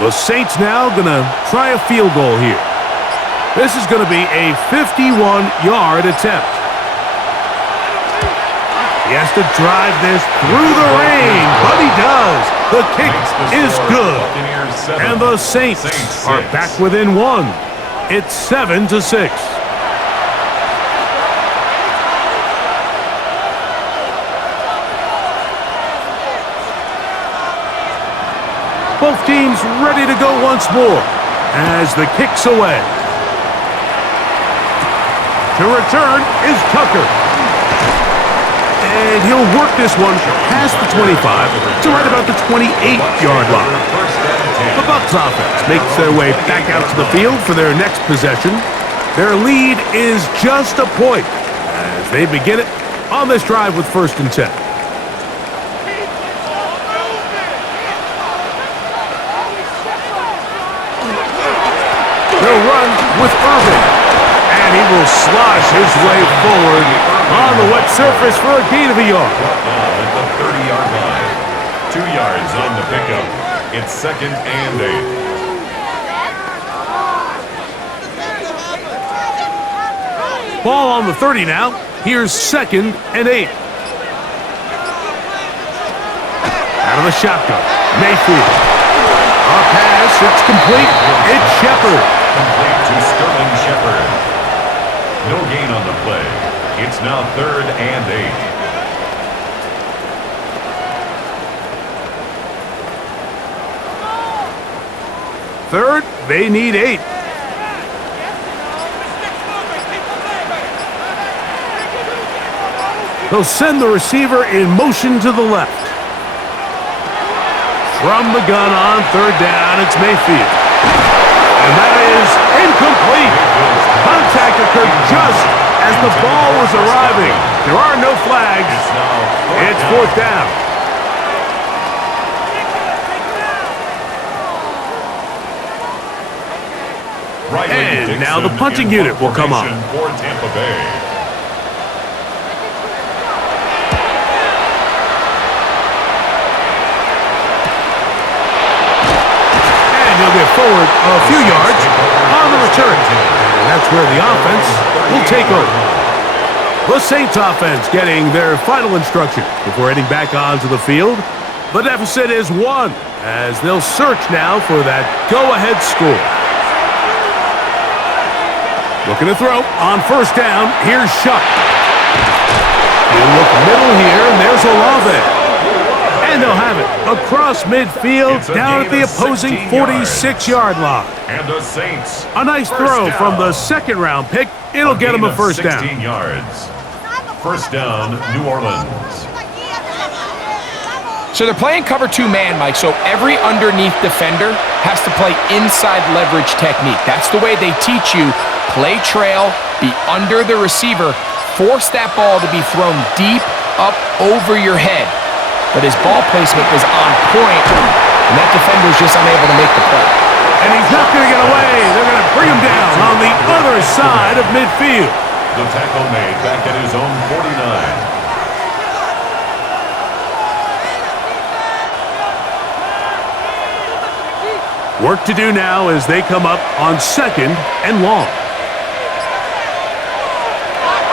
The Saints now going to try a field goal here. This is going to be a 51-yard attempt. He has to drive this through the rain, but he does. The kick is good. And the Saints are back within 1. It's 7-6. Both teams ready to go once more as the kick's away. To return is Tucker. And he'll work this one past the 25 to right about the 28-yard line. The Bucs offense makes their way back out to the field for their next possession. Their lead is just a point as they begin it on this drive with 1st and 10. They'll run with Irving, and he will slosh his way forward on the wet surface for a gain of a yard. At the 30-yard line. 2 yards on the pickup. It's 2nd and 8. Ball on the 30 now. Here's 2nd and 8. Out of the shotgun, Mayfield. A pass, it's complete. It's Shepard. Complete to Sterling Shepard. No gain on the play. It's now 3rd and 8. Third, they need 8. They'll send the receiver in motion to the left. From the gun on 3rd down, it's Mayfield. And that is incomplete. Contact occurred just as the ball was arriving. There are no flags. It's fourth down. And now the punting unit will come on. For Tampa Bay. And he'll get forward a few yards on the return. And that's where the offense will take over. The Saints offense getting their final instruction before heading back onto the field. The deficit is 1 as they'll search now for that go-ahead score. Looking to throw on first down. Here's Shuck. He'll look middle here, and there's Olave. And they'll have it across midfield down at the opposing 46-yard line. And the Saints. A nice throw from the second-round pick. It'll get them a first down. 16 yards. First down, New Orleans. So they're playing cover 2 man, Mike, so every underneath defender has to play inside leverage technique. That's the way they teach you. Play trail, be under the receiver, force that ball to be thrown deep up over your head. But his ball placement was on point, and that defender's just unable to make the play. And he's not going to get away. They're going to bring him down on the other side of midfield. The tackle made back at his own 49. Work to do now as they come up on second and long.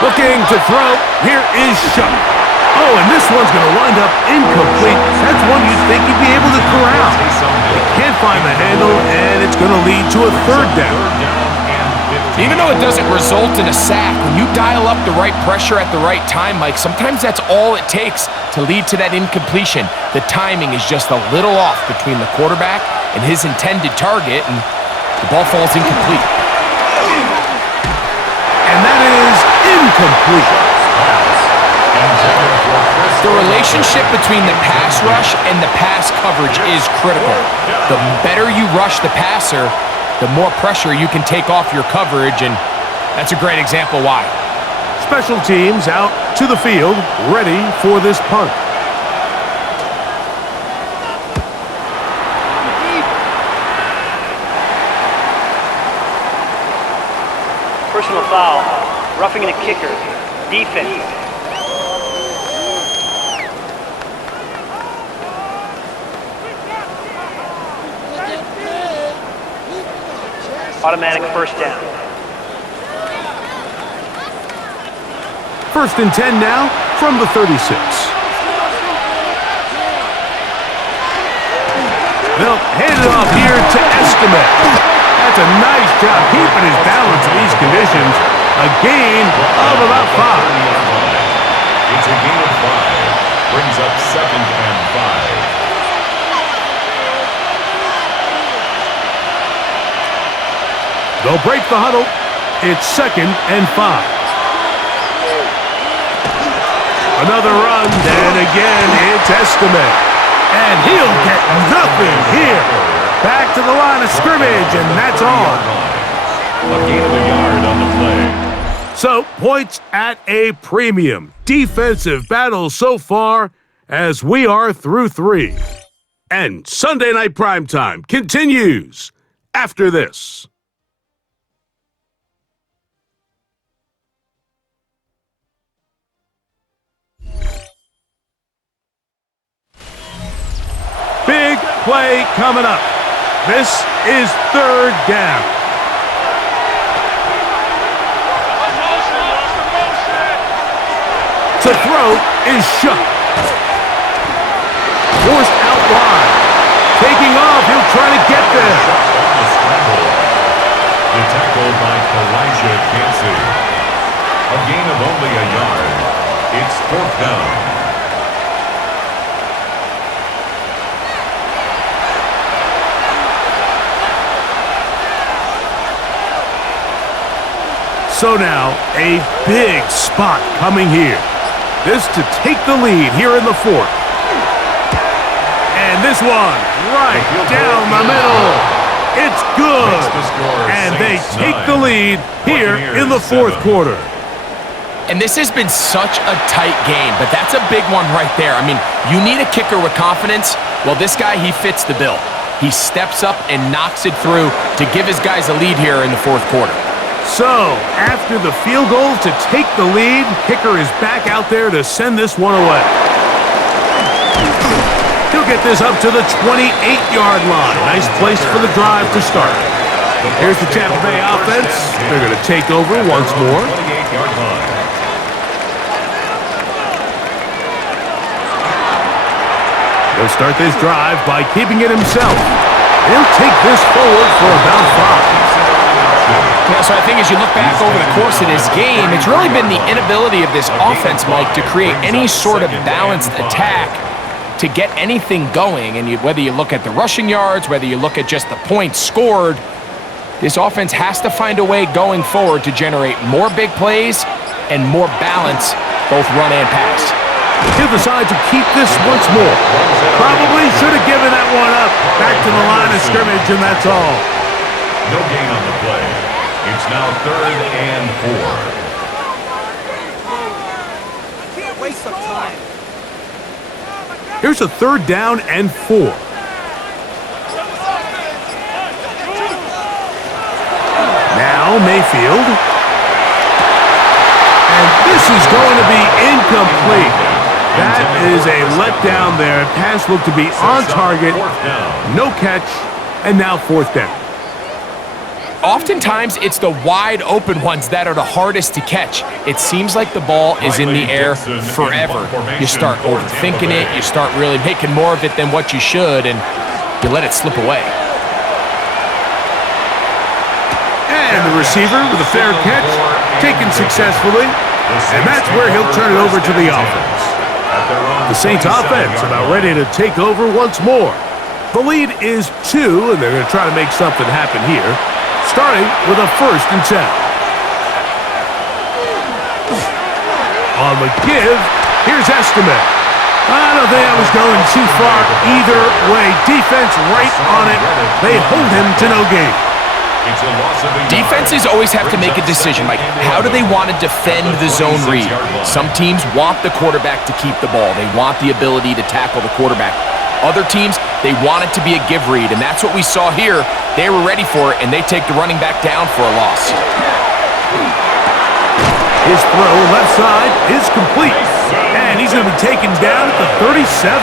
Looking to throw. Here is Shuck. Oh, and this one's going to wind up incomplete. That's one you'd think he'd be able to corral. He can't find the handle, and it's going to lead to a third down. Even though it doesn't result in a sack, when you dial up the right pressure at the right time, Mike, sometimes that's all it takes to lead to that incompletion. The timing is just a little off between the quarterback and his intended target, and the ball falls incomplete. And that is incomplete. The relationship between the pass rush and the pass coverage is critical. The better you rush the passer, the more pressure you can take off your coverage, and that's a great example why. Special teams out to the field, ready for this punt. Personal foul, roughing the kicker, defense. Automatic first down. First and 10 now from the 36. They'll hand it off here to Estimate. That's a nice job keeping his balance in these conditions. A gain of about 5. It's a gain of 5. Brings up second and 5. They'll break the huddle. It's second and 5. Another run, and again, it's Estimate. And he'll get nothing here. Back to the line of scrimmage, and that's all. A gain of a yard on the play. So, points at a premium. Defensive battle so far as we are through 3. And Sunday Night Primetime continues after this. Big play coming up. This is third down. To throw is Shuck. Forced out wide. Taking off, he'll try to get there. The tackle by Elijah Cansey. A gain of only a yard. It's fourth down. So now, a big spot coming here. This to take the lead here in the fourth. And this one, right down the middle. It's good. Makes the score And they Saints take 9, the lead here in the Buccaneers fourth 7. quarter. And this has been such a tight game, but that's a big one right there. I mean, you need a kicker with confidence. Well, this guy, he fits the bill. He steps up and knocks it through to give his guys a lead here in the fourth quarter. So, after the field goal to take the lead, kicker is back out there to send this one away. He'll get this up to the 28-yard line. Nice place for the drive to start. Here's the Tampa Bay offense. They're going to take over once more. 28-yard line. He'll start this drive by keeping it himself. He'll take this forward for about 5. Yeah, so I think as you look back over the course of this game, it's really been the inability of this offense, Mike, to create any sort of balanced attack to get anything going. And whether you look at the rushing yards, whether you look at just the points scored, this offense has to find a way going forward to generate more big plays and more balance, both run and pass. He'll decide to keep this once more. Probably should have given that one up. Back to the line of scrimmage, and that's all. No gain on the play. It's now 3rd and 4. Can't waste some time. Here's a 3rd down and 4. Now Mayfield. And this is going to be incomplete. That is a letdown there. Pass looked to be on target. No catch. And now 4th down. Oftentimes, it's the wide open ones that are the hardest to catch. It seems like the ball is in the air forever. You start overthinking it. You start really making more of it than what you should, and you let it slip away. And the receiver with a fair catch, taken successfully. And that's where he'll turn it over to the offense. The Saints offense about ready to take over once more. The lead is 2, and they're going to try to make something happen here, starting with a 1st and 10. On the give, here's Estimate. I don't think I was going too far either way. Defense right on it. They hold him to no gain. Defenses always have to make a decision, Mike. How do they want to defend the zone read? Some teams want the quarterback to keep the ball. They want the ability to tackle the quarterback. Other teams, they want it to be a give read, and that's what we saw here. They were ready for it, and they take the running back down for a loss. His throw left side is complete, and he's going to be taken down at the 37.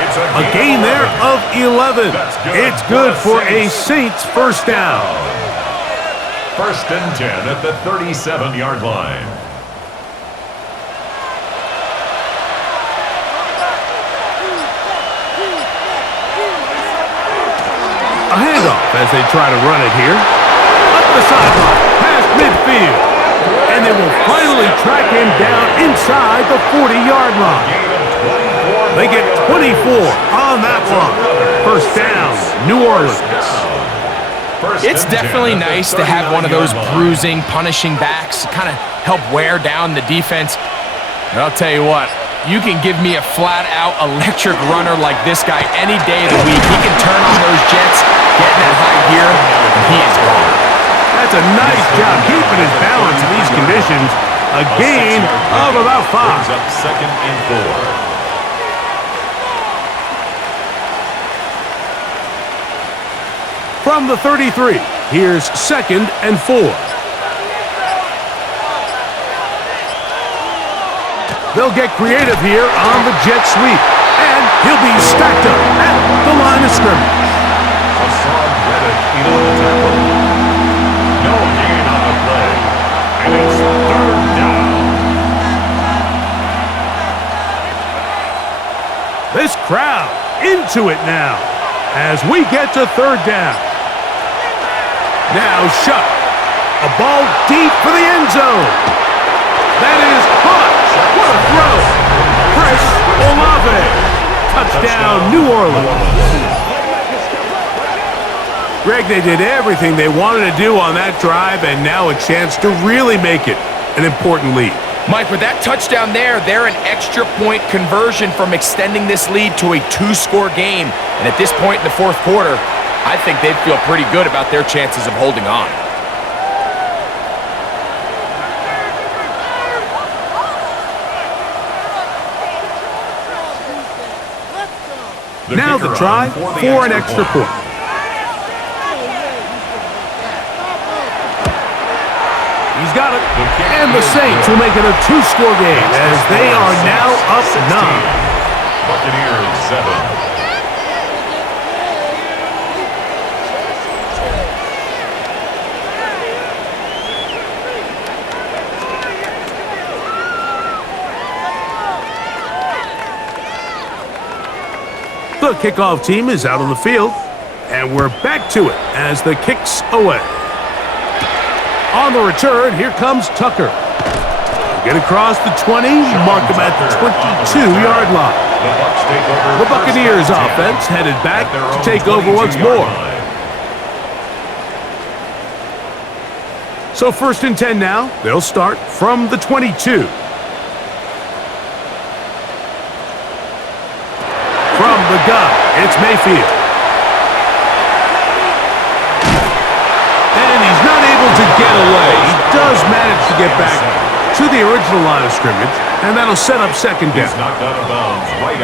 A gain there of 11. It's good for a Saints 1st down. 1st and 10 at the 37-yard line. A handoff as they try to run it here. Up the sideline, past midfield. And they will finally track him down inside the 40-yard line. They get 24 on that one. 1st down, New Orleans. It's definitely nice to have one of those bruising, punishing backs to kind of help wear down the defense. But I'll tell you what, you can give me a flat-out electric runner like this guy any day of the week. He can turn on those jets, get in that high gear, and he is gone. That's a nice job keeping his balance in these conditions. A gain of about 5. Brings up 2nd and 4. From the 33, here's 2nd and 4. They'll get creative here on the jet sweep, and he'll be stacked up at the line of scrimmage. Hassan Reddick in on the tackle. No gain on the play, and it's 3rd down. This crowd into it now as we get to 3rd down. Now Shuck. A ball deep for the end zone. That is caught. What a throw. Chris Olave. Touchdown, New Orleans. Greg, they did everything they wanted to do on that drive, and now a chance to really make it an important lead. Mike, with that touchdown there, they're an extra point conversion from extending this lead to a 2-score game. And at this point in the 4th quarter, I think they'd feel pretty good about their chances of holding on. Now the try for an extra point. He's got it. And the Saints will make it a two-score game as they are now up 9. Buccaneers 7. The kickoff team is out on the field, and we're back to it as the kick's away. On the return, here comes Tucker. Get across the 20, mark him at the 22-yard line. The Buccaneers offense headed back to take over once more. So 1st and 10 now. They'll start from the 22. From the gun, it's Mayfield. And he's not able to get away. He does manage to get back to the original line of scrimmage, and that'll set up 2nd down.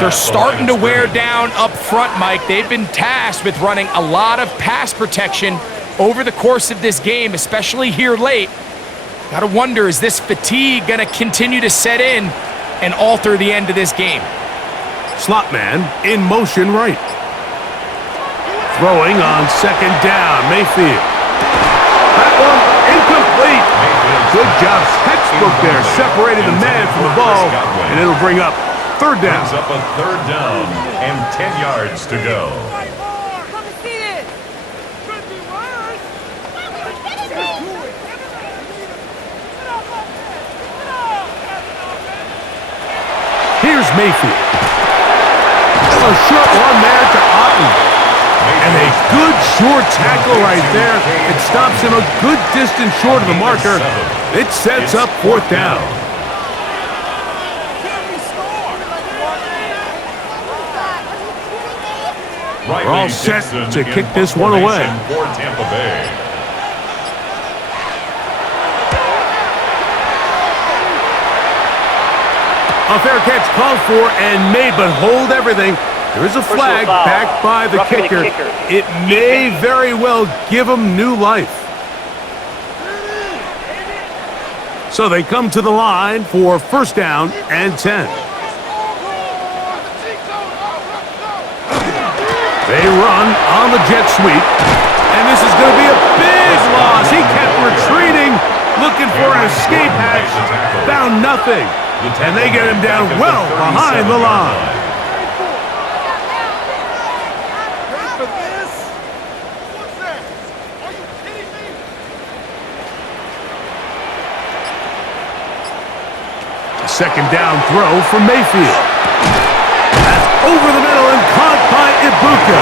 They're starting to wear down up front, Mike. They've been tasked with running a lot of pass protection over the course of this game, especially here late. Gotta wonder, is this fatigue gonna continue to set in and alter the end of this game? Slot man in motion right. Throwing on 2nd down, Mayfield. That one incomplete. Good job, textbook there, separating the man from the ball, and it'll bring up 3rd down. Brings up a 3rd down and 10 yards to go. Here's Mayfield. A short one there to Otten. And a good short tackle right there. It stops him a good distance short of the marker. It sets up 4th down. We're all set to kick this one away. For Tampa Bay. A fair catch called for and made, but hold everything. There is a flag backed by the kicker. It may very well give him new life. So they come to the line for 1st down and 10. They run on the jet sweep, and this is going to be a big loss. He kept retreating, looking for an escape hatch, found nothing. And they get him down well behind the line. A 2nd down throw from Mayfield. That's over the middle and caught by Ibuka.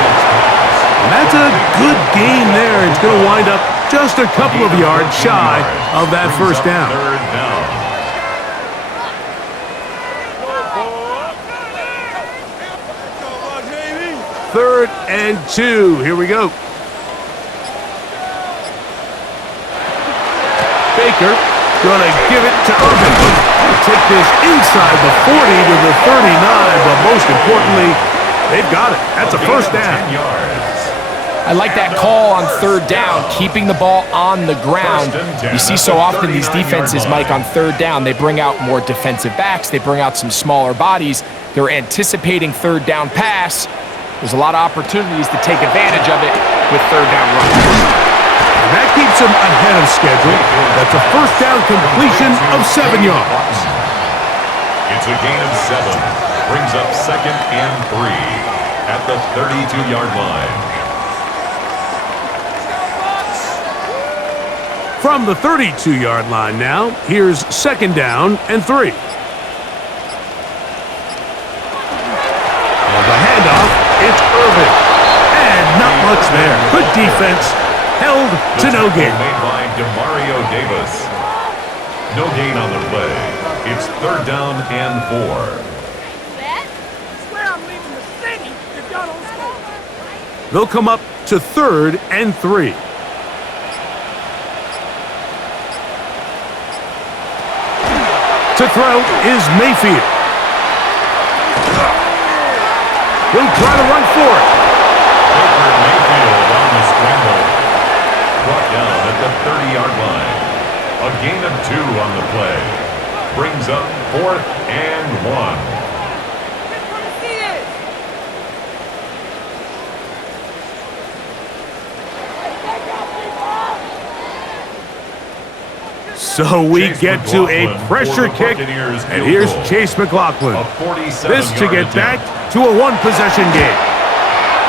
And that's a good gain there. It's going to wind up just a couple of yards shy of that 1st down. 3rd down. 3rd and 2. Here we go. Baker gonna give it to Irvin. Take this inside the 40 to the 39, but most importantly, they've got it. That's a 1st down. 10 yards. I like that call on 3rd down, keeping the ball on the ground. You see so often these defenses, Mike, on 3rd down, they bring out more defensive backs. They bring out some smaller bodies. They're anticipating 3rd down pass. There's a lot of opportunities to take advantage of it with 3rd down runs. And that keeps them ahead of schedule. That's a 1st down completion of 7 yards. It's a gain of 7. Brings up 2nd and 3 at the 32-yard line. From the 32-yard line now, here's 2nd down and 3. On the handoff, it's Irvin. And not much there. Good defense. Held to no gain. Made by DeMario Davis. No gain on the play. It's 3rd down and 4. They'll come up to 3rd and 3. To throw is Mayfield. He'll try to run for it. Baker Mayfield on the scramble. Brought down at the 30-yard line. A gain of 2 on the play. Brings up 4th and 1. So we get to a pressure kick, and here's Chase McLaughlin. This to get back to a one-possession game.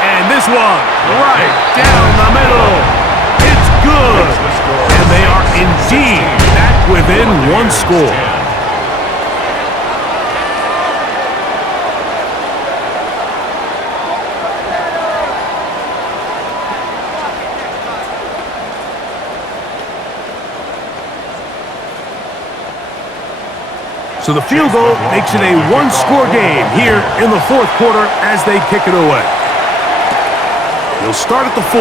And this one, right down the middle. It's good. And they are indeed back within one score. So the field goal makes it a one-score game here in the 4th quarter as they kick it away. He'll start at the 4.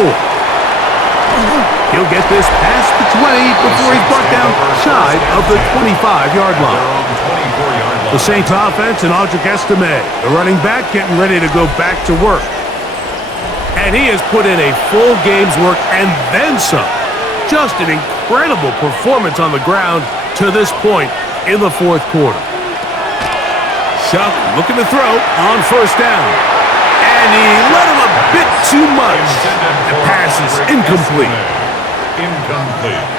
He'll get this past the 20 before he's brought down shy of the 25-yard line. The Saints offense and Audric Estime, the running back, getting ready to go back to work. And he has put in a full game's work and then some. Just an incredible performance on the ground to this point in the 4th quarter. Shuck looking to throw on 1st down. And he let him a bit too much. The pass is incomplete. Incomplete.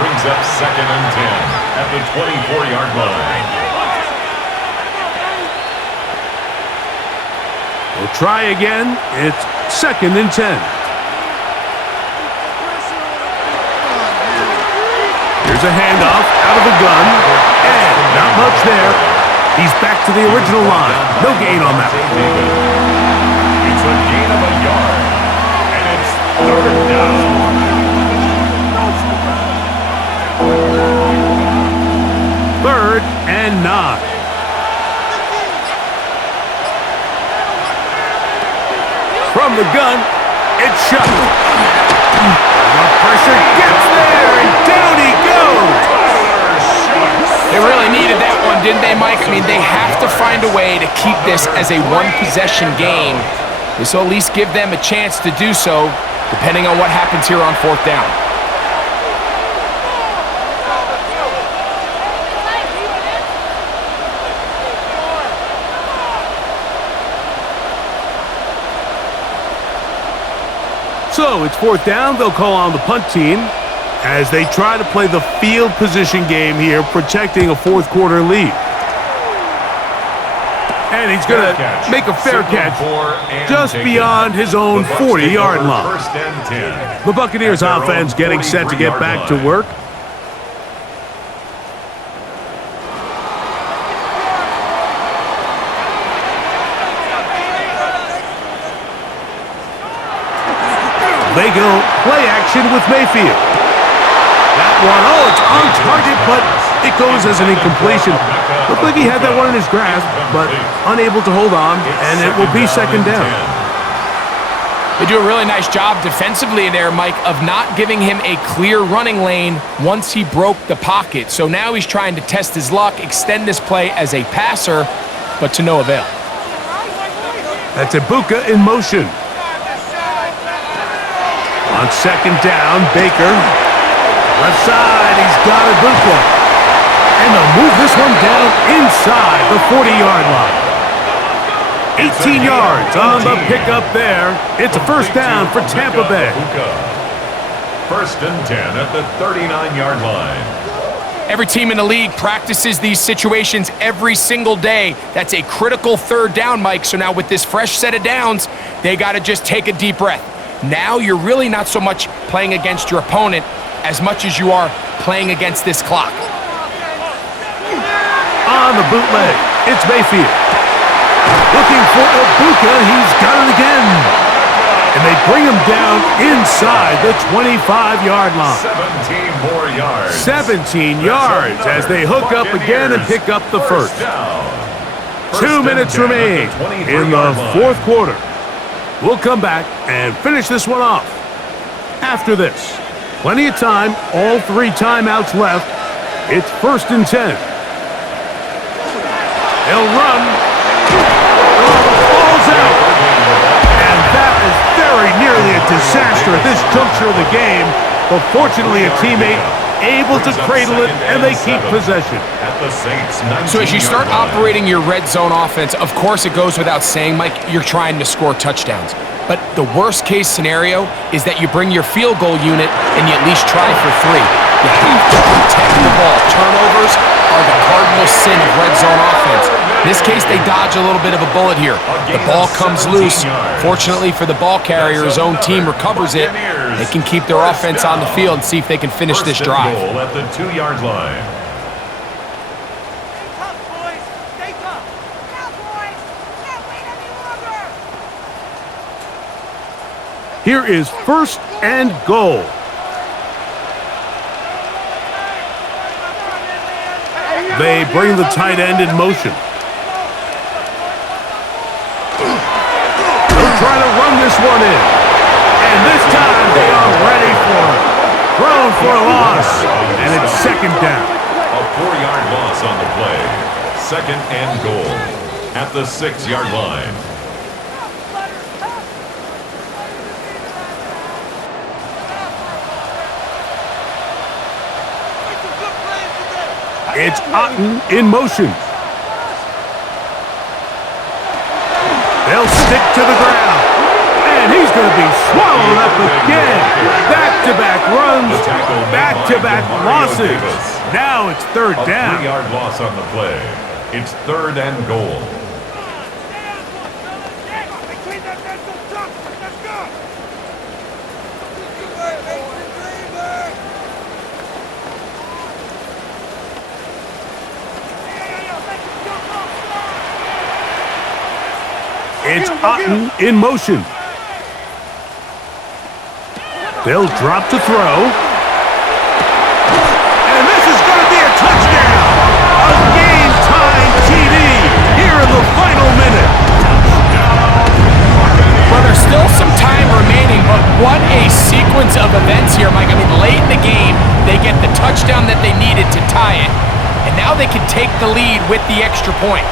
Brings up 2nd and 10 at the 24-yard line. We'll try again. It's 2nd and 10. Here's a handoff out of the gun, and not much there. He's back to the original line. No gain on that. It's a gain of a yard, and it's 3rd down. Third and 9. From the gun, it's shut. The pressure gets there, and down he goes. They really needed that one, didn't they, Mike? I mean, they have to find a way to keep this as a one-possession game. This will at least give them a chance to do so, depending on what happens here on 4th down. So it's 4th down. They'll call on the punt team as they try to play the field position game here, protecting a 4th quarter lead. And he's going to make a fair catch just beyond his own 40-yard line. The Buccaneers offense getting set to get back to work. They go play action with Mayfield. That one, oh, it's on target, but it goes as an incompletion. Looked like he had that one in his grasp, but unable to hold on, and it will be 2nd down. They do a really nice job defensively there, Mike, of not giving him a clear running lane once he broke the pocket. So now he's trying to test his luck, extend this play as a passer, but to no avail. That's Ibuka in motion. On 2nd down, Baker. Left side, he's got Ibuka. And they'll move this one down inside the 40-yard line. 18 yards on the pickup there. It's a 1st down for Tampa Bay. 1st and 10 at the 39-yard line. Every team in the league practices these situations every single day. That's a critical 3rd down, Mike. So now with this fresh set of downs, they got to just take a deep breath. Now you're really not so much playing against your opponent as much as you are playing against this clock. On the bootleg, it's Mayfield. Looking for Ibuka, he's got it again. And they bring him down inside the 25-yard line. 17 more yards. 17 yards as they hook up again and pick up the 1st. 2 minutes remain in the 4th quarter. We'll come back and finish this one off. After this, plenty of time, all 3 timeouts left. It's 1st and 10. They'll run. Ball's out. And that is very nearly a disaster at this juncture of the game. But fortunately, a teammate able to cradle it, and they keep possession. So as you start operating your red zone offense, of course it goes without saying, Mike, you're trying to score touchdowns. But the worst case scenario is that you bring your field goal unit and you at least try for 3. You have to protect the ball. Turnovers are the cardinal sin of red zone offense. In this case, they dodge a little bit of a bullet here. The ball comes loose. Fortunately for the ball carrier, his own team recovers it. They can keep their offense on the field and see if they can finish this drive. Goal at the 2-yard line. Here is 1st and goal. They bring the tight end in motion. They'll try to run this one in. And this time they are ready for it. Thrown for a loss. And it's 2nd down. A 4-yard loss on the play. 2nd and goal at the 6-yard line. It's Otten in motion. They'll stick to the ground. And he's going to be swallowed up again. Back-to-back runs, back-to-back losses. Now it's 3rd down. A 3-yard loss on the play. It's 3rd and goal. It's Otten in motion. They'll drop to throw. And this is going to be a touchdown. A game-time TD here in the final minute. Well, there's still some time remaining, but what a sequence of events here, Mike. I mean, late in the game, they get the touchdown that they needed to tie it, and now they can take the lead with the extra point.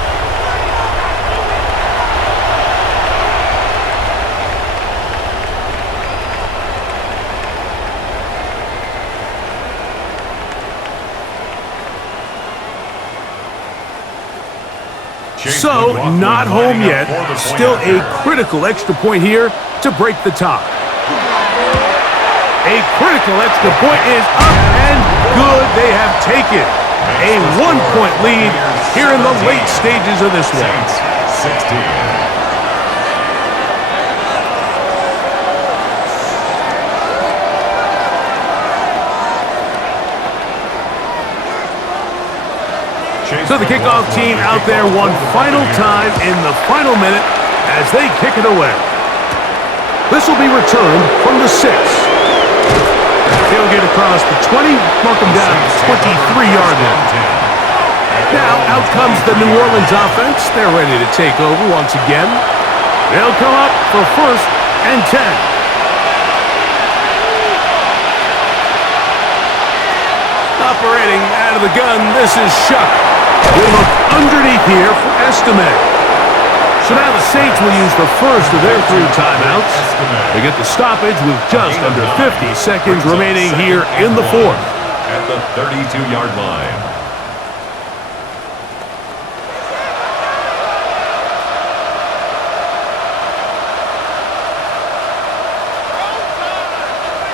So, not home yet. Still a critical extra point here to break the tie. A critical extra point is up and good. They have taken a 1-point lead here in the late stages of this one. 16. So the kickoff team out there one final time in the final minute as they kick it away. This will be returned from the 6. They'll get across the 20, mark them down 23-yard line. Now out comes the New Orleans offense. They're ready to take over once again. They'll come up for 1st and 10. Operating out of the gun, this is Shuck. We'll look underneath here for estimate. So now the Saints will use the first of their 3 timeouts. They get the stoppage with just under 50 seconds remaining here in the 4th. At the 32-yard line.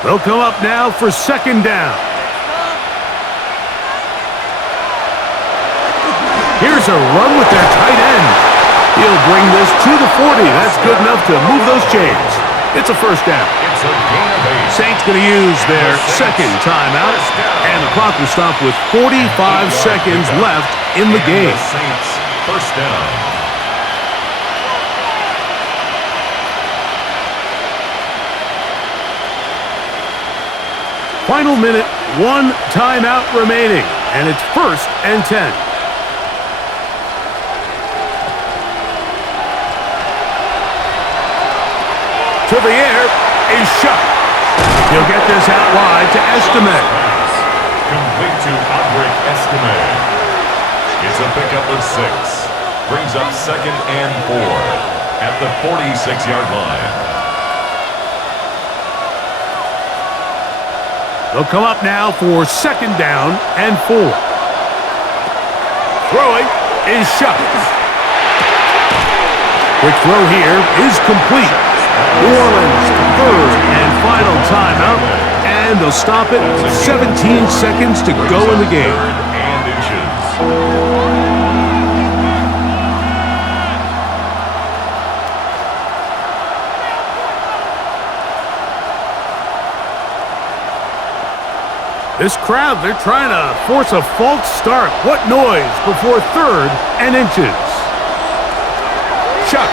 They'll come up now for 2nd down. Here's a run with their tight end. He'll bring this to the 40. That's good enough to move those chains. It's a 1st down. It's a gain of 8. Saints going to use their 2nd timeout, and the clock will stop with 45 seconds left in the game. The Saints 1st down. Final minute, 1 timeout remaining, and it's 1st and 10. the air is shut. He'll get this out wide to Estimate. Complete to Audric Estimate. It's a pickup of 6. Brings up 2nd and 4 at the 46-yard line. They'll come up now for 2nd down and 4. Throwing is shut. Quick throw here is complete. New Orleans, 3rd and final timeout, and they'll stop it. 17 seconds to go in the game. 3rd and inches. This crowd, they're trying to force a false start. What noise before 3rd and inches. Chuck.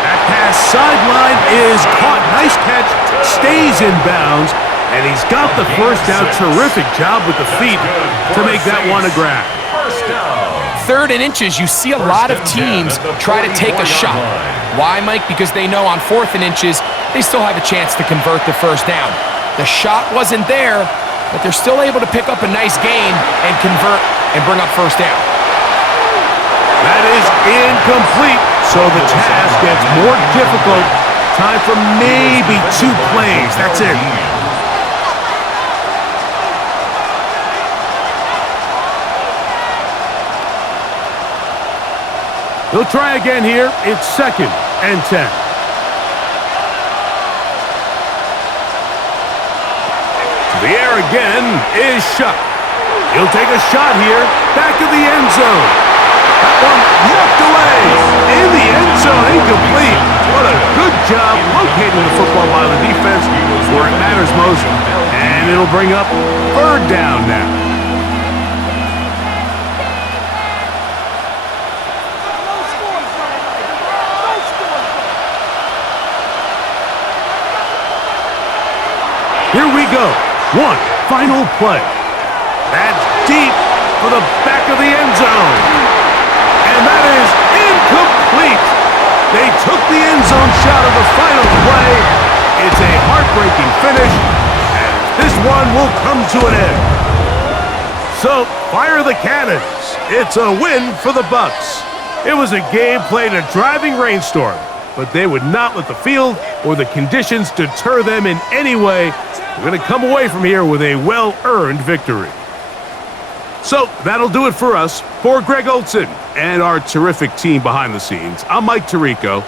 That pass sideline is caught. Nice catch. Stays in bounds. And he's got the first down. Terrific job with the feet to make that one a grab. 3rd and inches, you see a lot of teams try to take a shot. Why, Mike? Because they know on 4th and inches, they still have a chance to convert the first down. The shot wasn't there, but they're still able to pick up a nice gain and convert and bring up first down. That is incomplete, so the task gets more difficult. Time for maybe 2 plays. That's it. They'll try again here. It's 2nd and 10. The air again is shut. He'll take a shot here. Back of the end zone. That one knocked away. In the end zone, incomplete. What a good job locating the football by the defense where it matters most. And it'll bring up 3rd down now. Here we go. One final play. That's deep for the back of the end zone. And that is incomplete. They took the end zone shot of the final play. It's a heartbreaking finish, and this one will come to an end. So, fire the cannons. It's a win for the Bucs. It was a game played in a driving rainstorm, but they would not let the field or the conditions deter them in any way. We're going to come away from here with a well-earned victory. So, that'll do it for us. For Greg Olson and our terrific team behind the scenes, I'm Mike Tirico.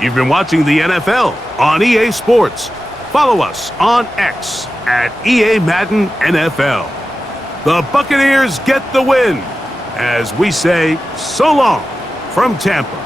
You've been watching the NFL on EA Sports. Follow us on X at EA Madden NFL. The Buccaneers get the win as we say so long from Tampa.